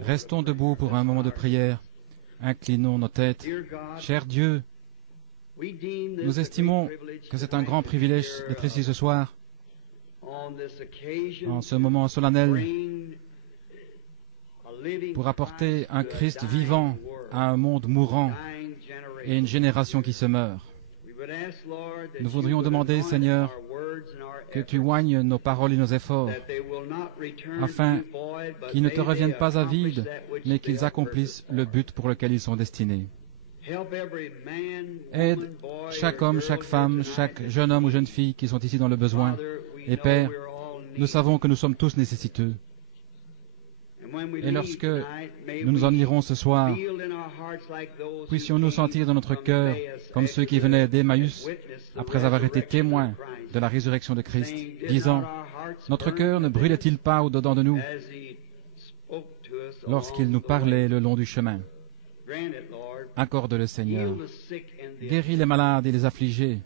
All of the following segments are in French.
Restons debout pour un moment de prière. Inclinons nos têtes. Cher Dieu, nous estimons que c'est un grand privilège d'être ici ce soir, en ce moment solennel, pour apporter un Christ vivant à un monde mourant et une génération qui se meurt. Nous voudrions demander, Seigneur, que tu oignes nos paroles et nos efforts, afin qu'ils ne te reviennent pas à vide, mais qu'ils accomplissent le but pour lequel ils sont destinés. Aide chaque homme, chaque femme, chaque jeune homme ou jeune fille qui sont ici dans le besoin. Et Père, nous savons que nous sommes tous nécessiteux. Et lorsque nous nous en irons ce soir, puissions-nous sentir dans notre cœur comme ceux qui venaient d'Emmaüs après avoir été témoins de la résurrection de Christ, disant, « Notre cœur ne brûlait-il pas au-dedans de nous lorsqu'il nous parlait le long du chemin ?» Accorde-le, Seigneur. Guéris les malades et les affligés.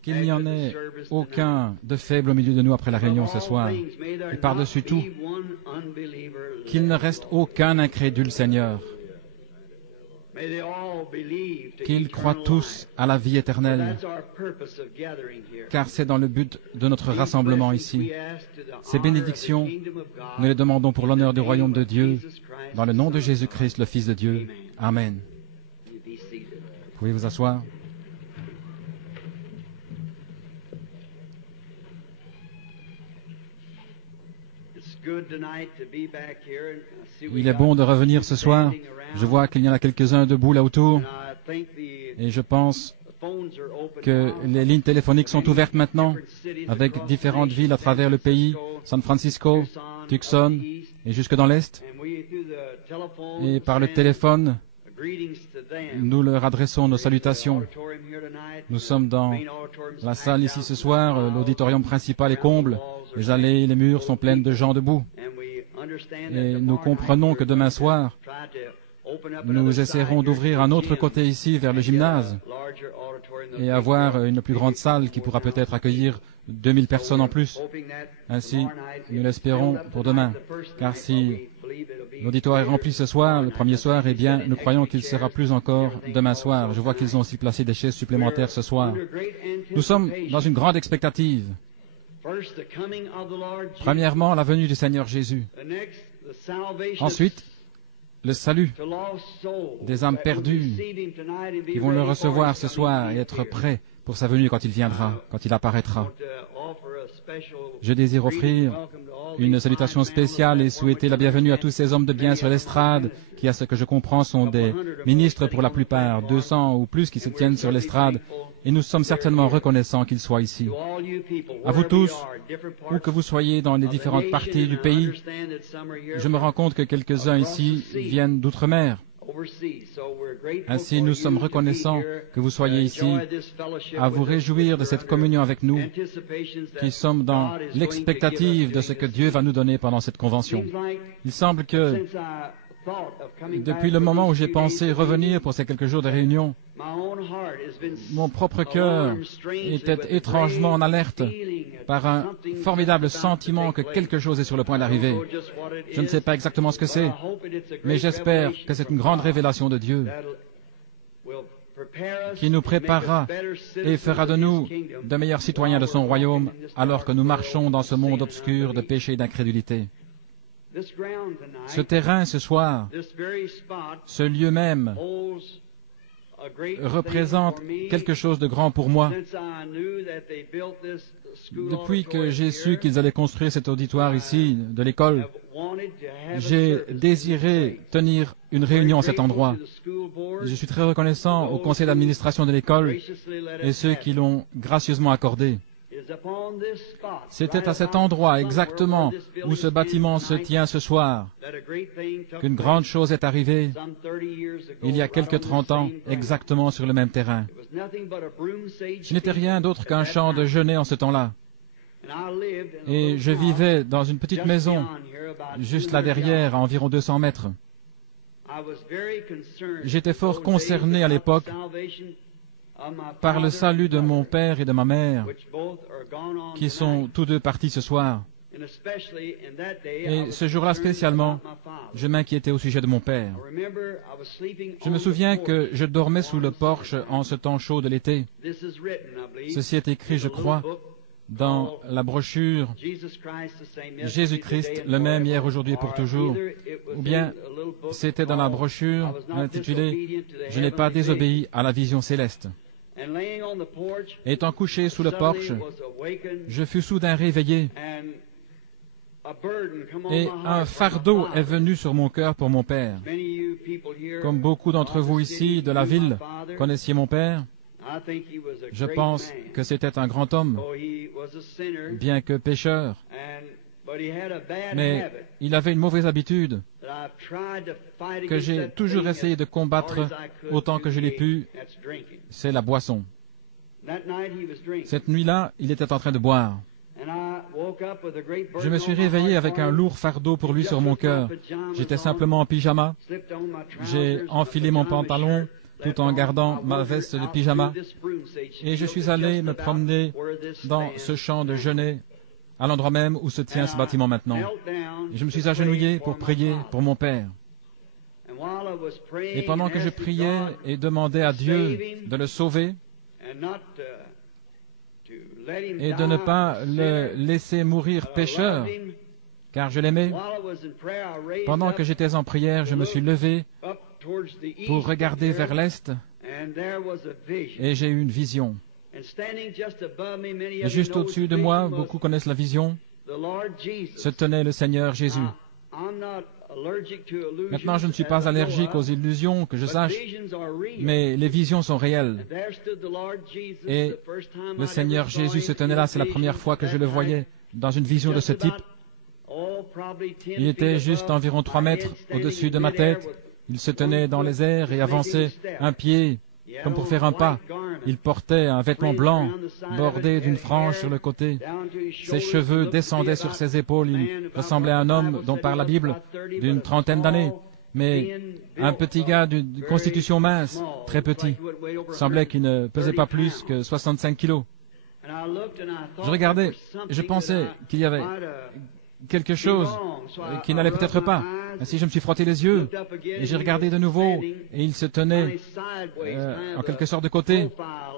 Qu'il n'y en ait aucun de faible au milieu de nous après la réunion ce soir. Et par-dessus tout, qu'il ne reste aucun incrédule, Seigneur. Qu'ils croient tous à la vie éternelle, car c'est dans le but de notre rassemblement ici. Ces bénédictions, nous les demandons pour l'honneur du royaume de Dieu, dans le nom de Jésus-Christ, le Fils de Dieu. Amen. Vous pouvez vous asseoir. Il est bon de revenir ce soir. Je vois qu'il y en a quelques-uns debout là autour. Et je pense que les lignes téléphoniques sont ouvertes maintenant avec différentes villes à travers le pays, San Francisco, Tucson et jusque dans l'Est. Et par le téléphone, nous leur adressons nos salutations. Nous sommes dans la salle ici ce soir, l'auditorium principal est comble, les allées et les murs sont pleines de gens debout. Et nous comprenons que demain soir, nous essaierons d'ouvrir un autre côté ici vers le gymnase et avoir une plus grande salle qui pourra peut-être accueillir 2000 personnes en plus. Ainsi, nous l'espérons pour demain. Car si l'auditoire est rempli ce soir, le premier soir, eh bien, nous croyons qu'il sera plus encore demain soir. Je vois qu'ils ont aussi placé des chaises supplémentaires ce soir. Nous sommes dans une grande expectative. Premièrement, la venue du Seigneur Jésus. Ensuite, le salut des âmes perdues qui vont le recevoir ce soir et être prêts pour sa venue quand il viendra, quand il apparaîtra. Je désire offrir une salutation spéciale et souhaiter la bienvenue à tous ces hommes de bien sur l'estrade, qui, à ce que je comprends, sont des ministres pour la plupart, 200 ou plus qui se tiennent sur l'estrade, et nous sommes certainement reconnaissants qu'ils soient ici. À vous tous, où que vous soyez dans les différentes parties du pays, je me rends compte que quelques-uns ici viennent d'outre-mer. Ainsi, nous sommes reconnaissants que vous soyez ici, à vous réjouir de cette communion avec nous, qui sommes dans l'expectative de ce que Dieu va nous donner pendant cette convention. Il semble que, depuis le moment où j'ai pensé revenir pour ces quelques jours de réunion, mon propre cœur était étrangement en alerte par un formidable sentiment que quelque chose est sur le point d'arriver. Je ne sais pas exactement ce que c'est, mais j'espère que c'est une grande révélation de Dieu qui nous préparera et fera de nous de meilleurs citoyens de son royaume alors que nous marchons dans ce monde obscur de péché et d'incrédulité. Ce terrain ce soir, ce lieu même, représente quelque chose de grand pour moi. Depuis que j'ai su qu'ils allaient construire cet auditoire ici, de l'école, j'ai désiré tenir une réunion à cet endroit. Je suis très reconnaissant au conseil d'administration de l'école et ceux qui l'ont gracieusement accordé. C'était à cet endroit exactement où ce bâtiment se tient ce soir qu'une grande chose est arrivée il y a quelque 30 ans, exactement sur le même terrain. Ce n'était rien d'autre qu'un champ de genêt en ce temps-là. Et je vivais dans une petite maison, juste là derrière, à environ 200 mètres. J'étais fort concerné à l'époque par le salut de mon père et de ma mère, qui sont tous deux partis ce soir. Et ce jour-là spécialement, je m'inquiétais au sujet de mon père. Je me souviens que je dormais sous le porche en ce temps chaud de l'été. Ceci est écrit, je crois, dans la brochure « Jésus-Christ, le même hier, aujourd'hui et pour toujours ». Ou bien, c'était dans la brochure intitulée « Je n'ai pas désobéi à la vision céleste ». Étant couché sous le porche, je fus soudain réveillé et un fardeau est venu sur mon cœur pour mon père. Comme beaucoup d'entre vous ici de la ville connaissiez mon père, je pense que c'était un grand homme, bien que pécheur, mais il avait une mauvaise habitude que j'ai toujours essayé de combattre autant que je l'ai pu, c'est la boisson. Cette nuit-là, il était en train de boire. Je me suis réveillé avec un lourd fardeau pour lui sur mon cœur. J'étais simplement en pyjama. J'ai enfilé mon pantalon tout en gardant ma veste de pyjama. Et je suis allé me promener dans ce champ de genêts, à l'endroit même où se tient ce bâtiment maintenant. Et je me suis agenouillé pour prier pour mon père. Et pendant que je priais et demandais à Dieu de le sauver, et de ne pas le laisser mourir pécheur, car je l'aimais. Pendant que j'étais en prière, je me suis levé pour regarder vers l'est, et j'ai eu une vision. Et juste au-dessus de moi, beaucoup connaissent la vision, se tenait le Seigneur Jésus. Maintenant, je ne suis pas allergique aux illusions, que je sache, mais les visions sont réelles. Et le Seigneur Jésus se tenait là, c'est la première fois que je le voyais dans une vision de ce type. Il était juste environ 3 mètres au-dessus de ma tête. Il se tenait dans les airs et avançait un pied, comme pour faire un pas. Il portait un vêtement blanc, bordé d'une frange sur le côté. Ses cheveux descendaient sur ses épaules. Il ressemblait à un homme dont parle la Bible, d'une 30aine d'années. Mais un petit gars d'une constitution mince, très petit. Il semblait qu'il ne pesait pas plus que 65 kilos. Je regardais, et je pensais qu'il y avait quelque chose qui n'allait peut-être pas. Ainsi, je me suis frotté les yeux et j'ai regardé de nouveau et il se tenait en quelque sorte de côté,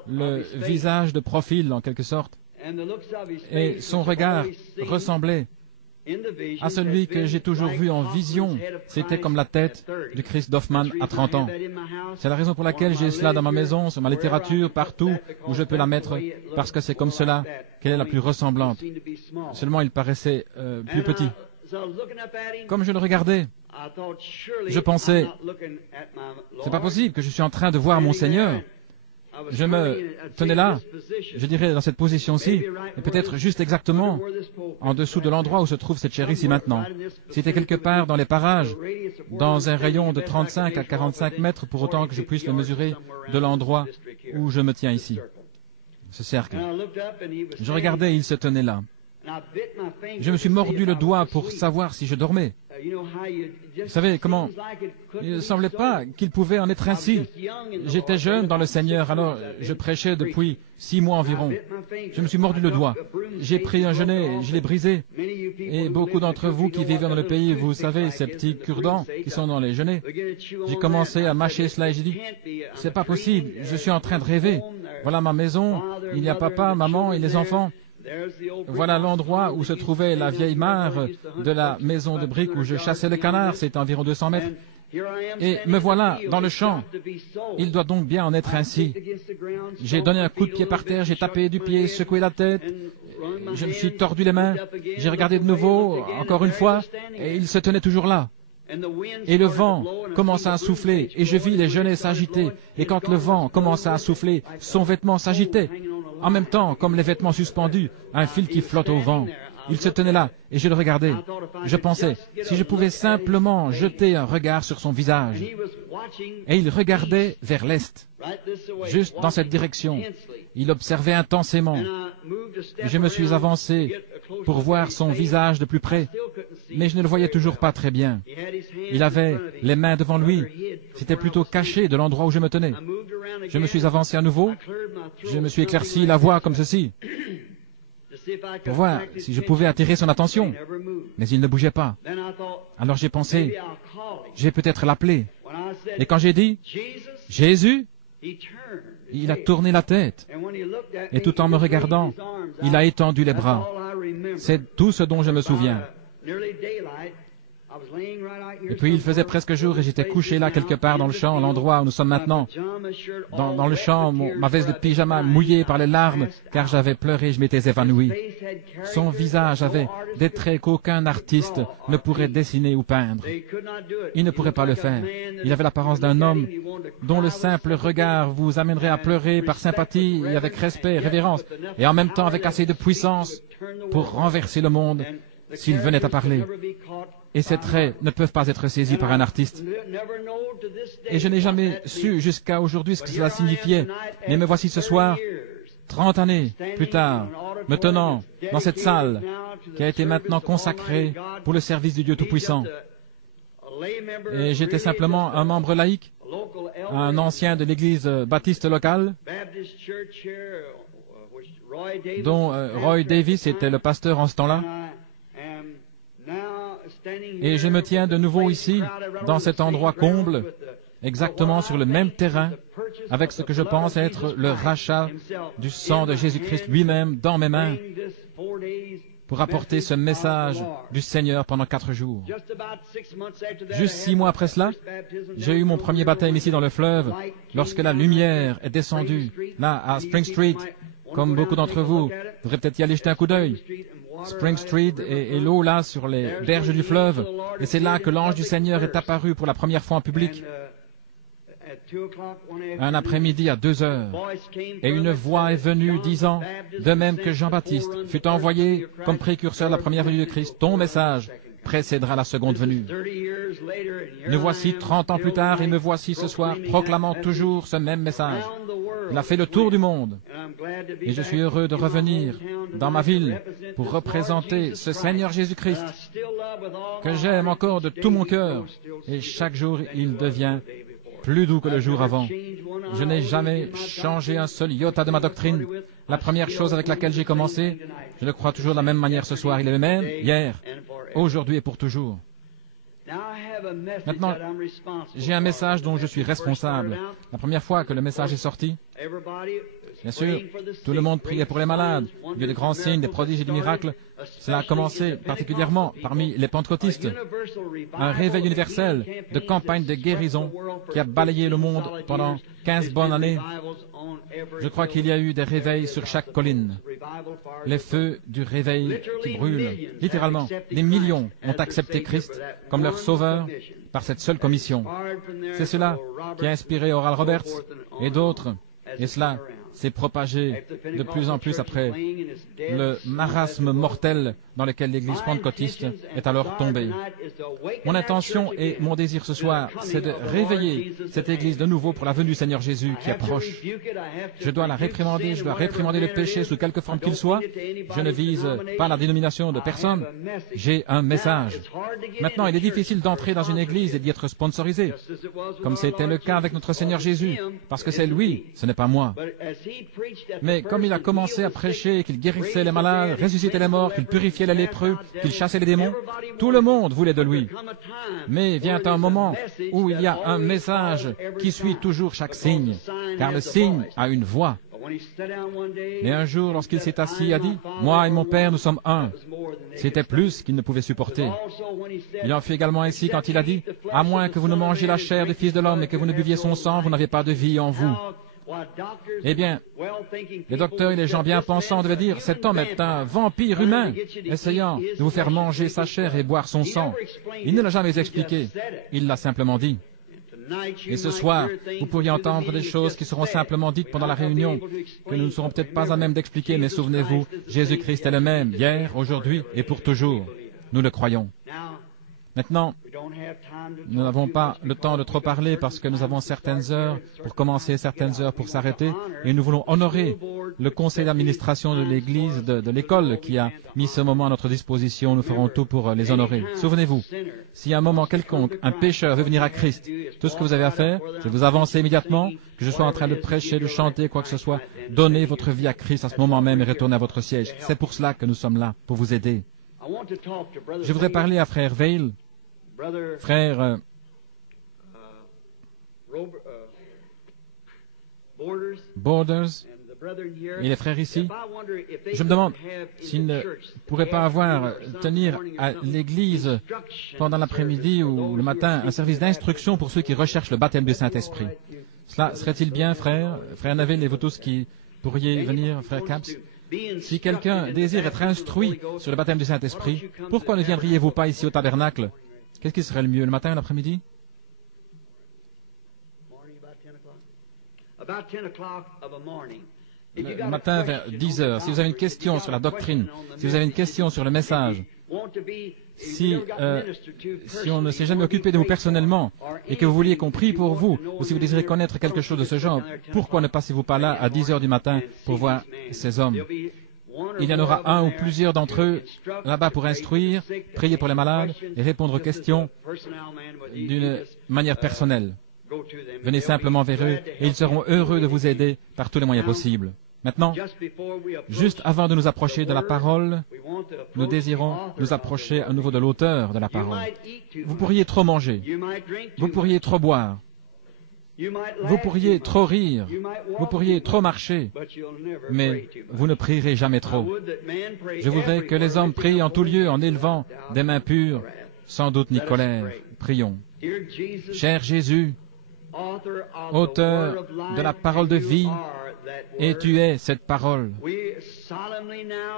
le visage de profil en quelque sorte. Et son regard ressemblait à celui que j'ai toujours vu en vision. C'était comme la tête du Christ d'Hoffmann à 30 ans. C'est la raison pour laquelle j'ai cela dans ma maison, sur ma littérature, partout où je peux la mettre, parce que c'est comme cela qu'elle est la plus ressemblante. Seulement, il paraissait plus petit. Comme je le regardais, je pensais, c'est pas possible que je suis en train de voir mon Seigneur. Je me tenais là, je dirais dans cette position-ci, et peut-être juste exactement en dessous de l'endroit où se trouve cette chaire ici maintenant. C'était quelque part dans les parages, dans un rayon de 35 à 45 mètres, pour autant que je puisse le mesurer de l'endroit où je me tiens ici, ce cercle. Je regardais et il se tenait là. Je me suis mordu le doigt pour savoir si je dormais. Vous savez comment? Il ne semblait pas qu'il pouvait en être ainsi. J'étais jeune dans le Seigneur, alors je prêchais depuis 6 mois environ. Je me suis mordu le doigt. J'ai pris un genêt, je l'ai brisé. Et beaucoup d'entre vous qui vivez dans le pays, vous savez, ces petits cure-dents qui sont dans les genêts. J'ai commencé à mâcher cela et j'ai dit, c'est pas possible, je suis en train de rêver. Voilà ma maison, il y a papa, maman et les enfants. Voilà l'endroit où se trouvait la vieille mare de la maison de briques où je chassais le canard, c'est environ 200 mètres. Et me voilà dans le champ. Il doit donc bien en être ainsi. J'ai donné un coup de pied par terre, j'ai tapé du pied, secoué la tête, je me suis tordu les mains, j'ai regardé de nouveau, encore une fois, et il se tenait toujours là. Et le vent commença à souffler, et je vis les genêts s'agiter, et quand le vent commença à souffler, son vêtement s'agitait. En même temps, comme les vêtements suspendus, un fil qui flotte au vent. Il se tenait là, et je le regardais. Je pensais, si je pouvais simplement jeter un regard sur son visage. Et il regardait vers l'est, juste dans cette direction. Il observait intensément. Et je me suis avancé pour voir son visage de plus près, mais je ne le voyais toujours pas très bien. Il avait les mains devant lui. C'était plutôt caché de l'endroit où je me tenais. Je me suis avancé à nouveau. Je me suis éclairci la voie comme ceci, pour voir si je pouvais attirer son attention. Mais il ne bougeait pas. Alors j'ai pensé, je vais peut-être l'appeler. Et quand j'ai dit, Jésus, il a tourné la tête. Et tout en me regardant, il a étendu les bras. C'est tout ce dont je me souviens. Et puis il faisait presque jour et j'étais couché là quelque part dans le champ, l'endroit où nous sommes maintenant. Dans le champ, ma veste de pyjama mouillée par les larmes, car j'avais pleuré, je m'étais évanoui. Son visage avait des traits qu'aucun artiste ne pourrait dessiner ou peindre. Il ne pourrait pas le faire. Il avait l'apparence d'un homme dont le simple regard vous amènerait à pleurer par sympathie et avec respect et révérence, et en même temps avec assez de puissance pour renverser le monde s'il venait à parler. Et ces traits ne peuvent pas être saisis par un artiste. Et je n'ai jamais su jusqu'à aujourd'hui ce que cela signifiait. Mais me voici ce soir, 30 années plus tard, me tenant dans cette salle qui a été maintenant consacrée pour le service du Dieu Tout-Puissant. Et j'étais simplement un membre laïque, un ancien de l'église baptiste locale, dont Roy Davis était le pasteur en ce temps-là. Et je me tiens de nouveau ici, dans cet endroit comble, exactement sur le même terrain, avec ce que je pense être le rachat du sang de Jésus-Christ lui-même dans mes mains, pour apporter ce message du Seigneur pendant 4 jours. Juste 6 mois après cela, j'ai eu mon premier baptême ici dans le fleuve, lorsque la lumière est descendue, là, à Spring Street. Comme beaucoup d'entre vous, vous devriez peut-être y aller jeter un coup d'œil. Spring Street et l'eau là sur les berges du fleuve. Et c'est là que l'ange du Seigneur est apparu pour la première fois en public. Un après-midi à 2 heures. Et une voix est venue disant, de même que Jean-Baptiste fut envoyé comme précurseur de la première venue de Christ, ton message précédera la seconde venue. Nous voici 30 ans plus tard et me voici ce soir proclamant toujours ce même message. Il a fait le tour du monde. Et je suis heureux de revenir dans ma ville pour représenter ce Seigneur Jésus-Christ que j'aime encore de tout mon cœur. Et chaque jour, il devient plus doux que le jour avant. Je n'ai jamais changé un seul iota de ma doctrine. La première chose avec laquelle j'ai commencé, je le crois toujours de la même manière ce soir. Il est le même hier, aujourd'hui et pour toujours. Maintenant, j'ai un message dont je suis responsable. La première fois que le message est sorti, bien sûr, tout le monde priait pour les malades. Il y a eu des grands signes, des prodiges et des miracles. Cela a commencé particulièrement parmi les pentecôtistes. Un réveil universel de campagne de guérison qui a balayé le monde pendant 15 bonnes années. Je crois qu'il y a eu des réveils sur chaque colline. Les feux du réveil qui brûlent. Littéralement, des millions ont accepté Christ comme leur sauveur par cette seule commission. C'est cela qui a inspiré Oral Roberts et d'autres. Et cela s'est propagé de plus en plus après le marasme mortel dans lequel l'Église pentecôtiste est alors tombée. Mon intention et mon désir ce soir, c'est de réveiller cette Église de nouveau pour la venue du Seigneur Jésus qui approche. Je dois la réprimander, je dois réprimander le péché sous quelque forme qu'il soit. Je ne vise pas la dénomination de personne. J'ai un message. Maintenant, il est difficile d'entrer dans une Église et d'y être sponsorisé, comme c'était le cas avec notre Seigneur Jésus, parce que c'est lui, ce n'est pas moi. Mais comme il a commencé à prêcher qu'il guérissait les malades, ressuscitait les morts, qu'il purifiait les lépreux, qu'il chassait les démons, tout le monde voulait de lui. Mais vient un moment où il y a un message qui suit toujours chaque signe, car le signe a une voix. Et un jour, lorsqu'il s'est assis, il a dit, « Moi et mon Père, nous sommes un. » C'était plus qu'il ne pouvait supporter. Il en fut également ainsi quand il a dit, « À moins que vous ne mangiez la chair du Fils de l'homme et que vous ne buviez son sang, vous n'avez pas de vie en vous. » Eh bien, les docteurs et les gens bien pensants devaient dire, cet homme est un vampire humain, essayant de vous faire manger sa chair et boire son sang. Il ne l'a jamais expliqué, il l'a simplement dit. Et ce soir, vous pourriez entendre des choses qui seront simplement dites pendant la réunion, que nous ne serons peut-être pas à même d'expliquer, mais souvenez-vous, Jésus-Christ est le même, hier, aujourd'hui et pour toujours. Nous le croyons. Maintenant, nous n'avons pas le temps de trop parler parce que nous avons certaines heures pour commencer, certaines heures pour s'arrêter, et nous voulons honorer le conseil d'administration de l'Église, de l'école qui a mis ce moment à notre disposition. Nous ferons tout pour les honorer. Souvenez-vous, si à un moment quelconque, un pécheur veut venir à Christ, tout ce que vous avez à faire, c'est de vous avancer immédiatement, que je sois en train de prêcher, de chanter, quoi que ce soit, donnez votre vie à Christ à ce moment même et retournez à votre siège. C'est pour cela que nous sommes là, pour vous aider. Je voudrais parler à frère Vail, frère Borders et les frères ici. Je me demande s'ils ne pourraient pas tenir à l'église pendant l'après-midi ou le matin un service d'instruction pour ceux qui recherchent le baptême du Saint-Esprit. Cela serait-il bien, frère Neville et vous tous qui pourriez venir, frère Caps? Si quelqu'un désire être instruit sur le baptême du Saint-Esprit, pourquoi ne viendriez-vous pas ici au tabernacle? Qu'est-ce qui serait le mieux, le matin ou l'après-midi? Le matin vers 10 heures. Si vous avez une question sur la doctrine, si vous avez une question sur le message, si on ne s'est jamais occupé de vous personnellement et que vous vouliez qu'on prie pour vous, ou si vous désirez connaître quelque chose de ce genre, pourquoi ne passez-vous pas là à 10 heures du matin pour voir ces hommes? Il y en aura un ou plusieurs d'entre eux là-bas pour instruire, prier pour les malades et répondre aux questions d'une manière personnelle. Venez simplement vers eux et ils seront heureux de vous aider par tous les moyens possibles. Maintenant, juste avant de nous approcher de la parole, nous désirons nous approcher à nouveau de l'auteur de la parole. Vous pourriez trop manger, vous pourriez trop boire, vous pourriez trop rire, vous pourriez trop marcher, mais vous ne prierez jamais trop. Je voudrais que les hommes prient en tout lieu en élevant des mains pures, sans doute ni colère. Prions. Cher Jésus, auteur de la parole de vie, et tu es cette parole.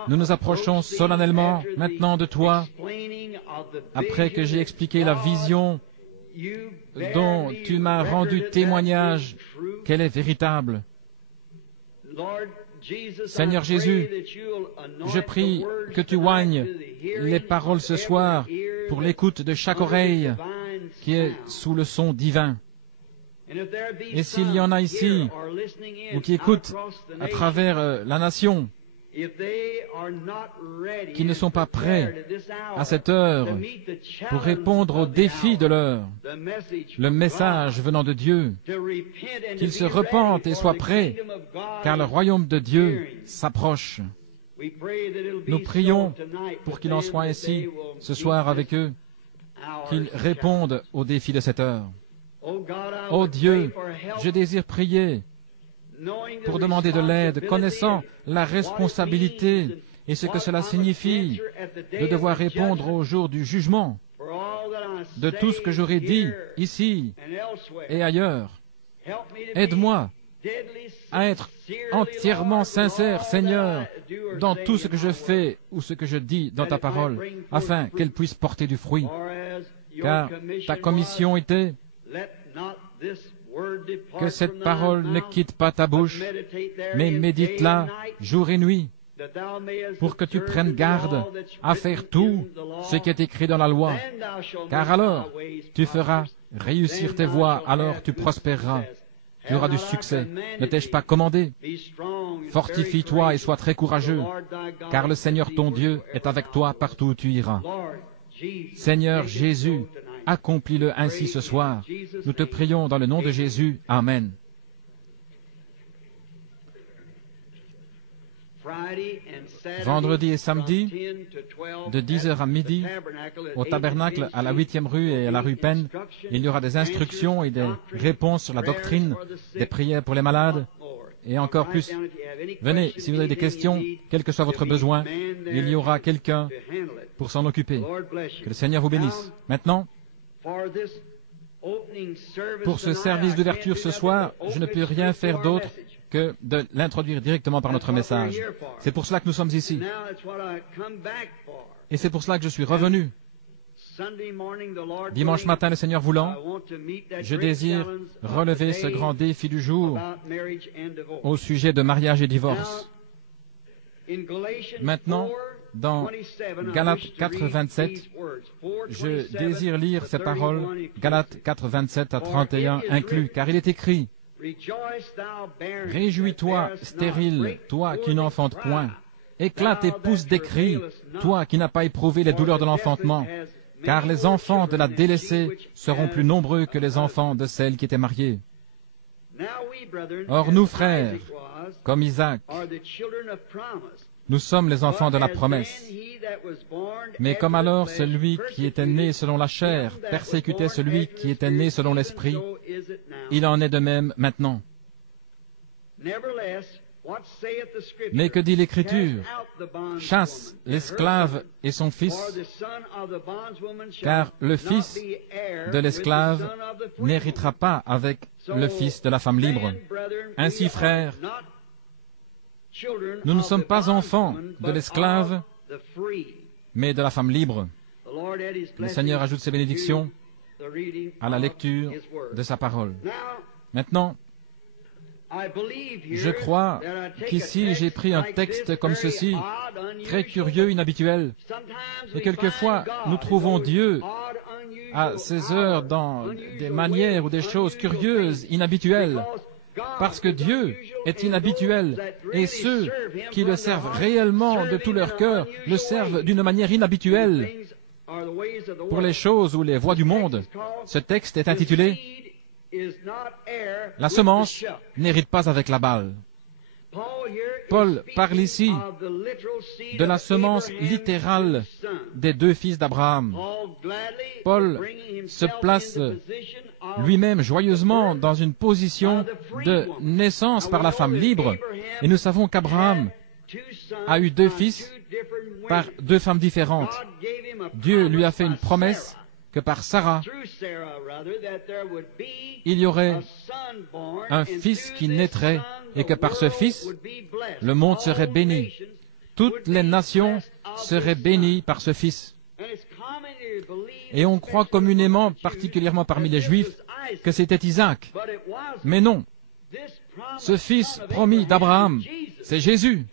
Nous nous approchons solennellement maintenant de toi, après que j'ai expliqué la vision dont tu m'as rendu témoignage qu'elle est véritable. Seigneur Jésus, je prie que tu oignes les paroles ce soir pour l'écoute de chaque oreille qui est sous le son divin. Et s'il y en a ici, ou qui écoutent à travers la nation, qui ne sont pas prêts à cette heure pour répondre aux défis de l'heure, le message venant de Dieu, qu'ils se repentent et soient prêts, car le royaume de Dieu s'approche. Nous prions pour qu'il en soit ainsi ce soir avec eux, qu'ils répondent aux défis de cette heure. Ô Dieu, je désire prier pour demander de l'aide, connaissant la responsabilité et ce que cela signifie de devoir répondre au jour du jugement de tout ce que j'aurais dit ici et ailleurs. Aide-moi à être entièrement sincère, Seigneur, dans tout ce que je fais ou ce que je dis dans ta parole, afin qu'elle puisse porter du fruit. Car ta commission était que cette parole ne quitte pas ta bouche, mais médite-la jour et nuit, pour que tu prennes garde à faire tout ce qui est écrit dans la loi. Car alors, tu feras réussir tes voies, alors tu prospéreras, tu auras du succès. Ne t'ai-je pas commandé? Fortifie-toi et sois très courageux, car le Seigneur ton Dieu est avec toi partout où tu iras. Seigneur Jésus, accomplis-le ainsi ce soir. Nous te prions dans le nom de Jésus. Amen. Vendredi et samedi, de 10h à midi, au tabernacle à la 8e rue et à la rue Penn, il y aura des instructions et des réponses sur la doctrine, des prières pour les malades, et encore plus. Venez, si vous avez des questions, quel que soit votre besoin, il y aura quelqu'un pour s'en occuper. Que le Seigneur vous bénisse. Maintenant, pour ce service d'ouverture ce soir, je ne peux rien faire d'autre que de l'introduire directement par notre message. C'est pour cela que nous sommes ici. Et c'est pour cela que je suis revenu. Dimanche matin, le Seigneur voulant, je désire relever ce grand défi du jour au sujet de mariage et divorce. Maintenant, dans Galates 4, 27, je désire lire ces paroles, Galates 4, 27 à 31 inclus, car il est écrit, Réjouis-toi, stérile, toi qui n'enfantes point. Éclate et pousse des cris, toi qui n'as pas éprouvé les douleurs de l'enfantement, car les enfants de la délaissée seront plus nombreux que les enfants de celle qui était mariée. Or nous, frères, comme Isaac, nous sommes les enfants de la promesse. Mais comme alors celui qui était né selon la chair persécutait celui qui était né selon l'esprit, il en est de même maintenant. Mais que dit l'Écriture? Chasse l'esclave et son fils, car le fils de l'esclave n'héritera pas avec le fils de la femme libre. Ainsi, frères, nous ne sommes pas enfants de l'esclave, mais de la femme libre. Le Seigneur ajoute ses bénédictions à la lecture de sa parole. Maintenant, je crois qu'ici j'ai pris un texte comme ceci, très curieux, inhabituel. Et quelquefois, nous trouvons Dieu à ces heures dans des manières ou des choses curieuses, inhabituelles. Parce que Dieu est inhabituel, et ceux qui le servent réellement de tout leur cœur le servent d'une manière inhabituelle. Pour les choses ou les voies du monde, ce texte est intitulé « La semence n'hérite pas avec la balle ». Paul parle ici de la semence littérale des deux fils d'Abraham. Paul se place lui-même joyeusement dans une position de naissance par la femme libre. Et nous savons qu'Abraham a eu deux fils par deux femmes différentes. Dieu lui a fait une promesse que par Sarah, il y aurait un fils qui naîtrait et que par ce fils, le monde serait béni. Toutes les nations seraient bénies par ce fils. Et on croit communément, particulièrement parmi les Juifs, que c'était Isaac. Mais non. Ce fils promis d'Abraham, c'est Jésus.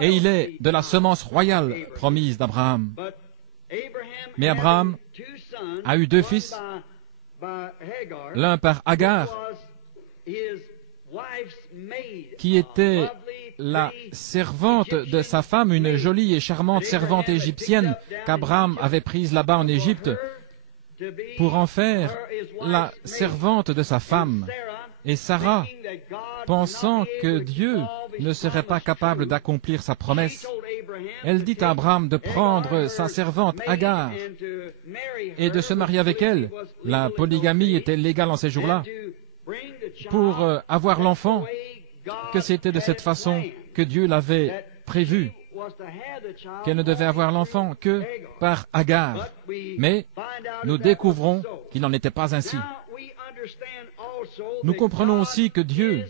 Et il est de la semence royale promise d'Abraham. Mais Abraham a eu deux fils, l'un par Agar, qui était la servante de sa femme, une jolie et charmante servante égyptienne qu'Abraham avait prise là-bas en Égypte pour en faire la servante de sa femme. Et Sarah, pensant que Dieu ne serait pas capable d'accomplir sa promesse, elle dit à Abraham de prendre sa servante Agar et de se marier avec elle. La polygamie était légale en ces jours-là. Pour avoir l'enfant, que c'était de cette façon que Dieu l'avait prévu, qu'elle ne devait avoir l'enfant que par Agar. Mais nous découvrons qu'il n'en était pas ainsi. Nous comprenons aussi que Dieu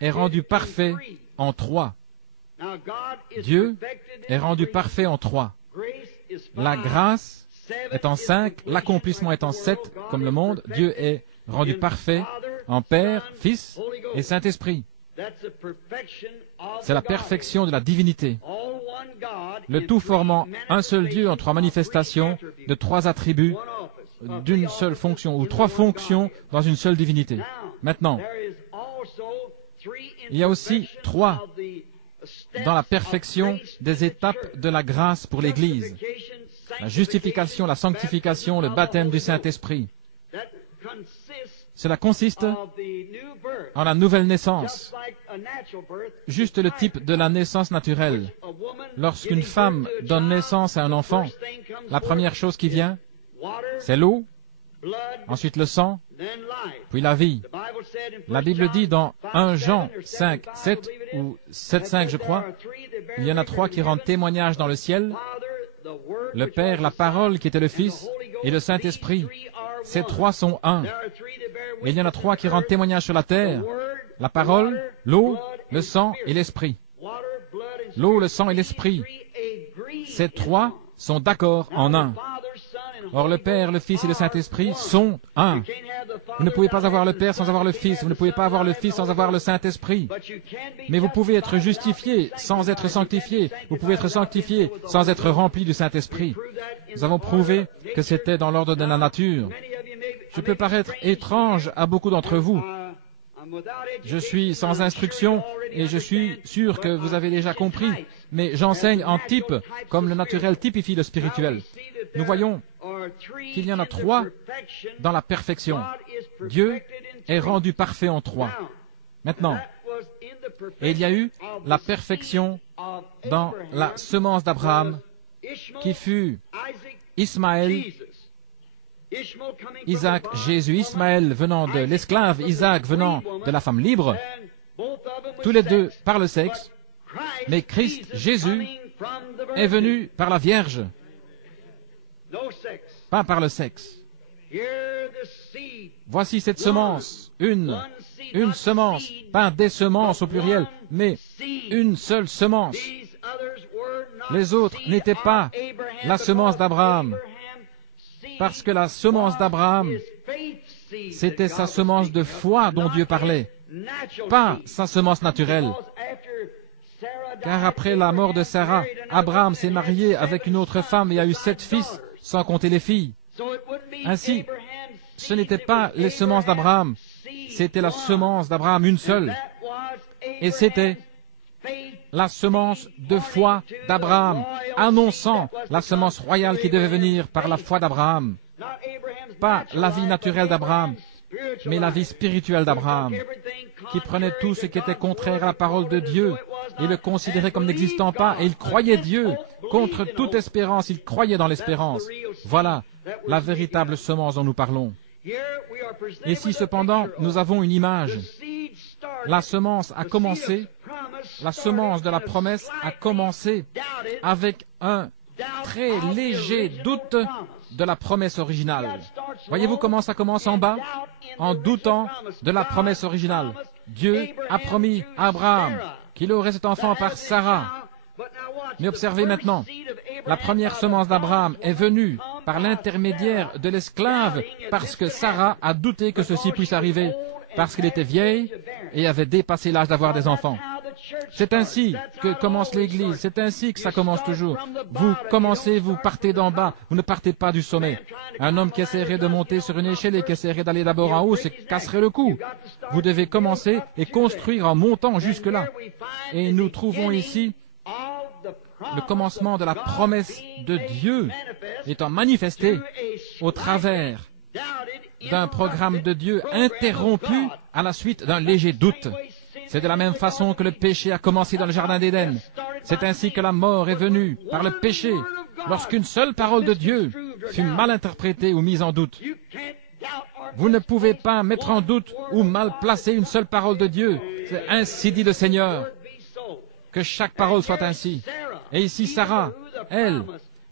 est rendu parfait en trois. Dieu est rendu parfait en trois. La grâce est en 5, l'accomplissement est en 7, comme le monde. Dieu est rendu parfait en Père, Fils et Saint-Esprit. C'est la perfection de la divinité. Le tout formant un seul Dieu en trois manifestations de trois attributs d'une seule fonction, ou trois fonctions dans une seule divinité. Maintenant, il y a aussi trois dans la perfection des étapes de la grâce pour l'Église. La justification, la sanctification, le baptême du Saint-Esprit. Cela consiste en la nouvelle naissance, juste le type de la naissance naturelle. Lorsqu'une femme donne naissance à un enfant, la première chose qui vient, c'est l'eau, ensuite le sang, puis la vie. La Bible dit dans 1 Jean 5, 7 ou 7, 5, je crois, il y en a trois qui rendent témoignage dans le ciel, le Père, la parole qui était le Fils, et le Saint-Esprit. Ces trois sont un. Et il y en a trois qui rendent témoignage sur la terre, la parole, l'eau, le sang et l'esprit. L'eau, le sang et l'esprit. Ces trois sont d'accord en un. Or, le Père, le Fils et le Saint-Esprit sont un. Vous ne pouvez pas avoir le Père sans avoir le Fils. Vous ne pouvez pas avoir le Fils sans avoir le Saint-Esprit. Mais vous pouvez être justifié sans être sanctifié. Vous pouvez être sanctifié sans être rempli du Saint-Esprit. Nous avons prouvé que c'était dans l'ordre de la nature. Je peux paraître étrange à beaucoup d'entre vous. Je suis sans instruction et je suis sûr que vous avez déjà compris, mais j'enseigne en type, comme le naturel typifie le spirituel. Nous voyons qu'il y en a 3 dans la perfection. Dieu est rendu parfait en 3. Maintenant, et il y a eu la perfection dans la semence d'Abraham, qui fut Ismaël, Isaac, Jésus, Ismaël venant de l'esclave, Isaac venant de la femme libre, tous les deux par le sexe, mais Christ, Jésus, est venu par la Vierge, pas par le sexe. Voici cette semence, une semence, pas des semences au pluriel, mais une seule semence. Les autres n'étaient pas la semence d'Abraham, parce que la semence d'Abraham, c'était sa semence de foi dont Dieu parlait, pas sa semence naturelle. Car après la mort de Sarah, Abraham s'est marié avec une autre femme et a eu 7 fils, sans compter les filles. Ainsi, ce n'était pas les semences d'Abraham, c'était la semence d'Abraham, une seule. Et c'était la semence de foi d'Abraham, annonçant la semence royale qui devait venir par la foi d'Abraham. Pas la vie naturelle d'Abraham, mais la vie spirituelle d'Abraham, qui prenait tout ce qui était contraire à la parole de Dieu et le considérait comme n'existant pas, et il croyait Dieu. Contre toute espérance, il croyait dans l'espérance. Voilà la véritable semence dont nous parlons. Ici, cependant, nous avons une image. La semence a commencé, la semence de la promesse a commencé avec un très léger doute de la promesse originale. Voyez-vous comment ça commence en bas? En doutant de la promesse originale. Dieu a promis à Abraham qu'il aurait cet enfant par Sarah. Mais observez maintenant, la première semence d'Abraham est venue par l'intermédiaire de l'esclave parce que Sarah a douté que ceci puisse arriver, parce qu'elle était vieille et avait dépassé l'âge d'avoir des enfants. C'est ainsi que commence l'Église, c'est ainsi que ça commence toujours. Vous commencez, vous partez d'en bas, vous ne partez pas du sommet. Un homme qui essaierait de monter sur une échelle et qui essaierait d'aller d'abord en haut se casserait le cou. Vous devez commencer et construire en montant jusque-là. Et nous trouvons ici le commencement de la promesse de Dieu étant manifesté au travers d'un programme de Dieu interrompu à la suite d'un léger doute. C'est de la même façon que le péché a commencé dans le jardin d'Éden. C'est ainsi que la mort est venue par le péché, lorsqu'une seule parole de Dieu fut mal interprétée ou mise en doute. Vous ne pouvez pas mettre en doute ou mal placer une seule parole de Dieu. C'est ainsi dit le Seigneur. Que chaque parole soit ainsi. Et ici, Sarah, elle,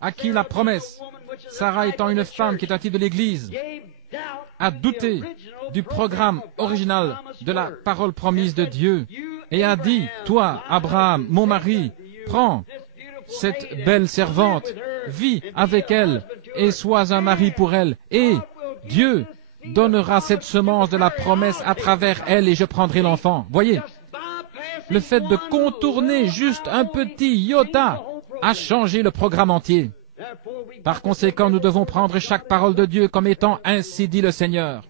à qui la promesse, Sarah étant une femme qui est un type de l'Église, a douté du programme original de la parole promise de Dieu et a dit, toi, Abraham, mon mari, prends cette belle servante, vis avec elle et sois un mari pour elle, et Dieu donnera cette semence de la promesse à travers elle et je prendrai l'enfant. Voyez, le fait de contourner juste un petit iota a changé le programme entier. Par conséquent, nous devons prendre chaque parole de Dieu comme étant ainsi dit le Seigneur.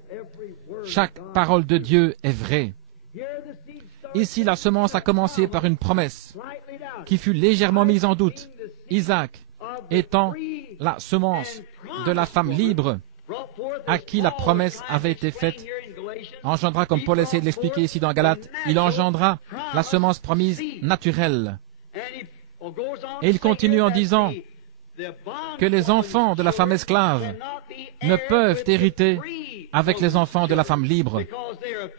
Chaque parole de Dieu est vraie. Ici, la semence a commencé par une promesse qui fut légèrement mise en doute. Isaac étant la semence de la femme libre à qui la promesse avait été faite, engendra, comme Paul essaie de l'expliquer ici dans Galates, il engendra la semence promise naturelle. Et il continue en disant que les enfants de la femme esclave ne peuvent hériter avec les enfants de la femme libre,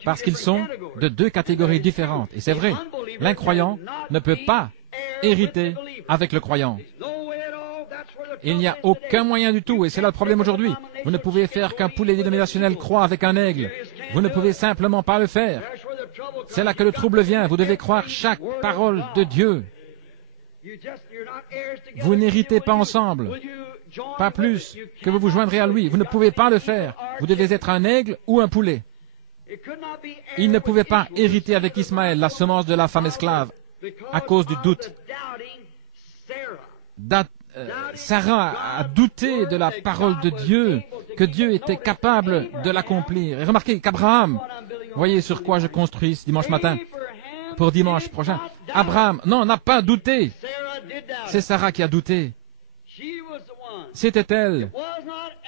parce qu'ils sont de 2 catégories différentes. Et c'est vrai, l'incroyant ne peut pas hériter avec le croyant. Il n'y a aucun moyen du tout, et c'est là le problème aujourd'hui. Vous ne pouvez faire qu'un poulet dénominationnel croît avec un aigle. Vous ne pouvez simplement pas le faire. C'est là que le trouble vient. Vous devez croire chaque parole de Dieu. Vous n'héritez pas ensemble, pas plus que vous vous joindrez à lui. Vous ne pouvez pas le faire. Vous devez être un aigle ou un poulet. Il ne pouvait pas hériter avec Ismaël la semence de la femme esclave à cause du doute Sarah a douté de la parole de Dieu, que Dieu était capable de l'accomplir. Et remarquez qu'Abraham, voyez sur quoi je construis ce dimanche matin, pour dimanche prochain, Abraham, non, n'a pas douté. C'est Sarah qui a douté. C'était elle.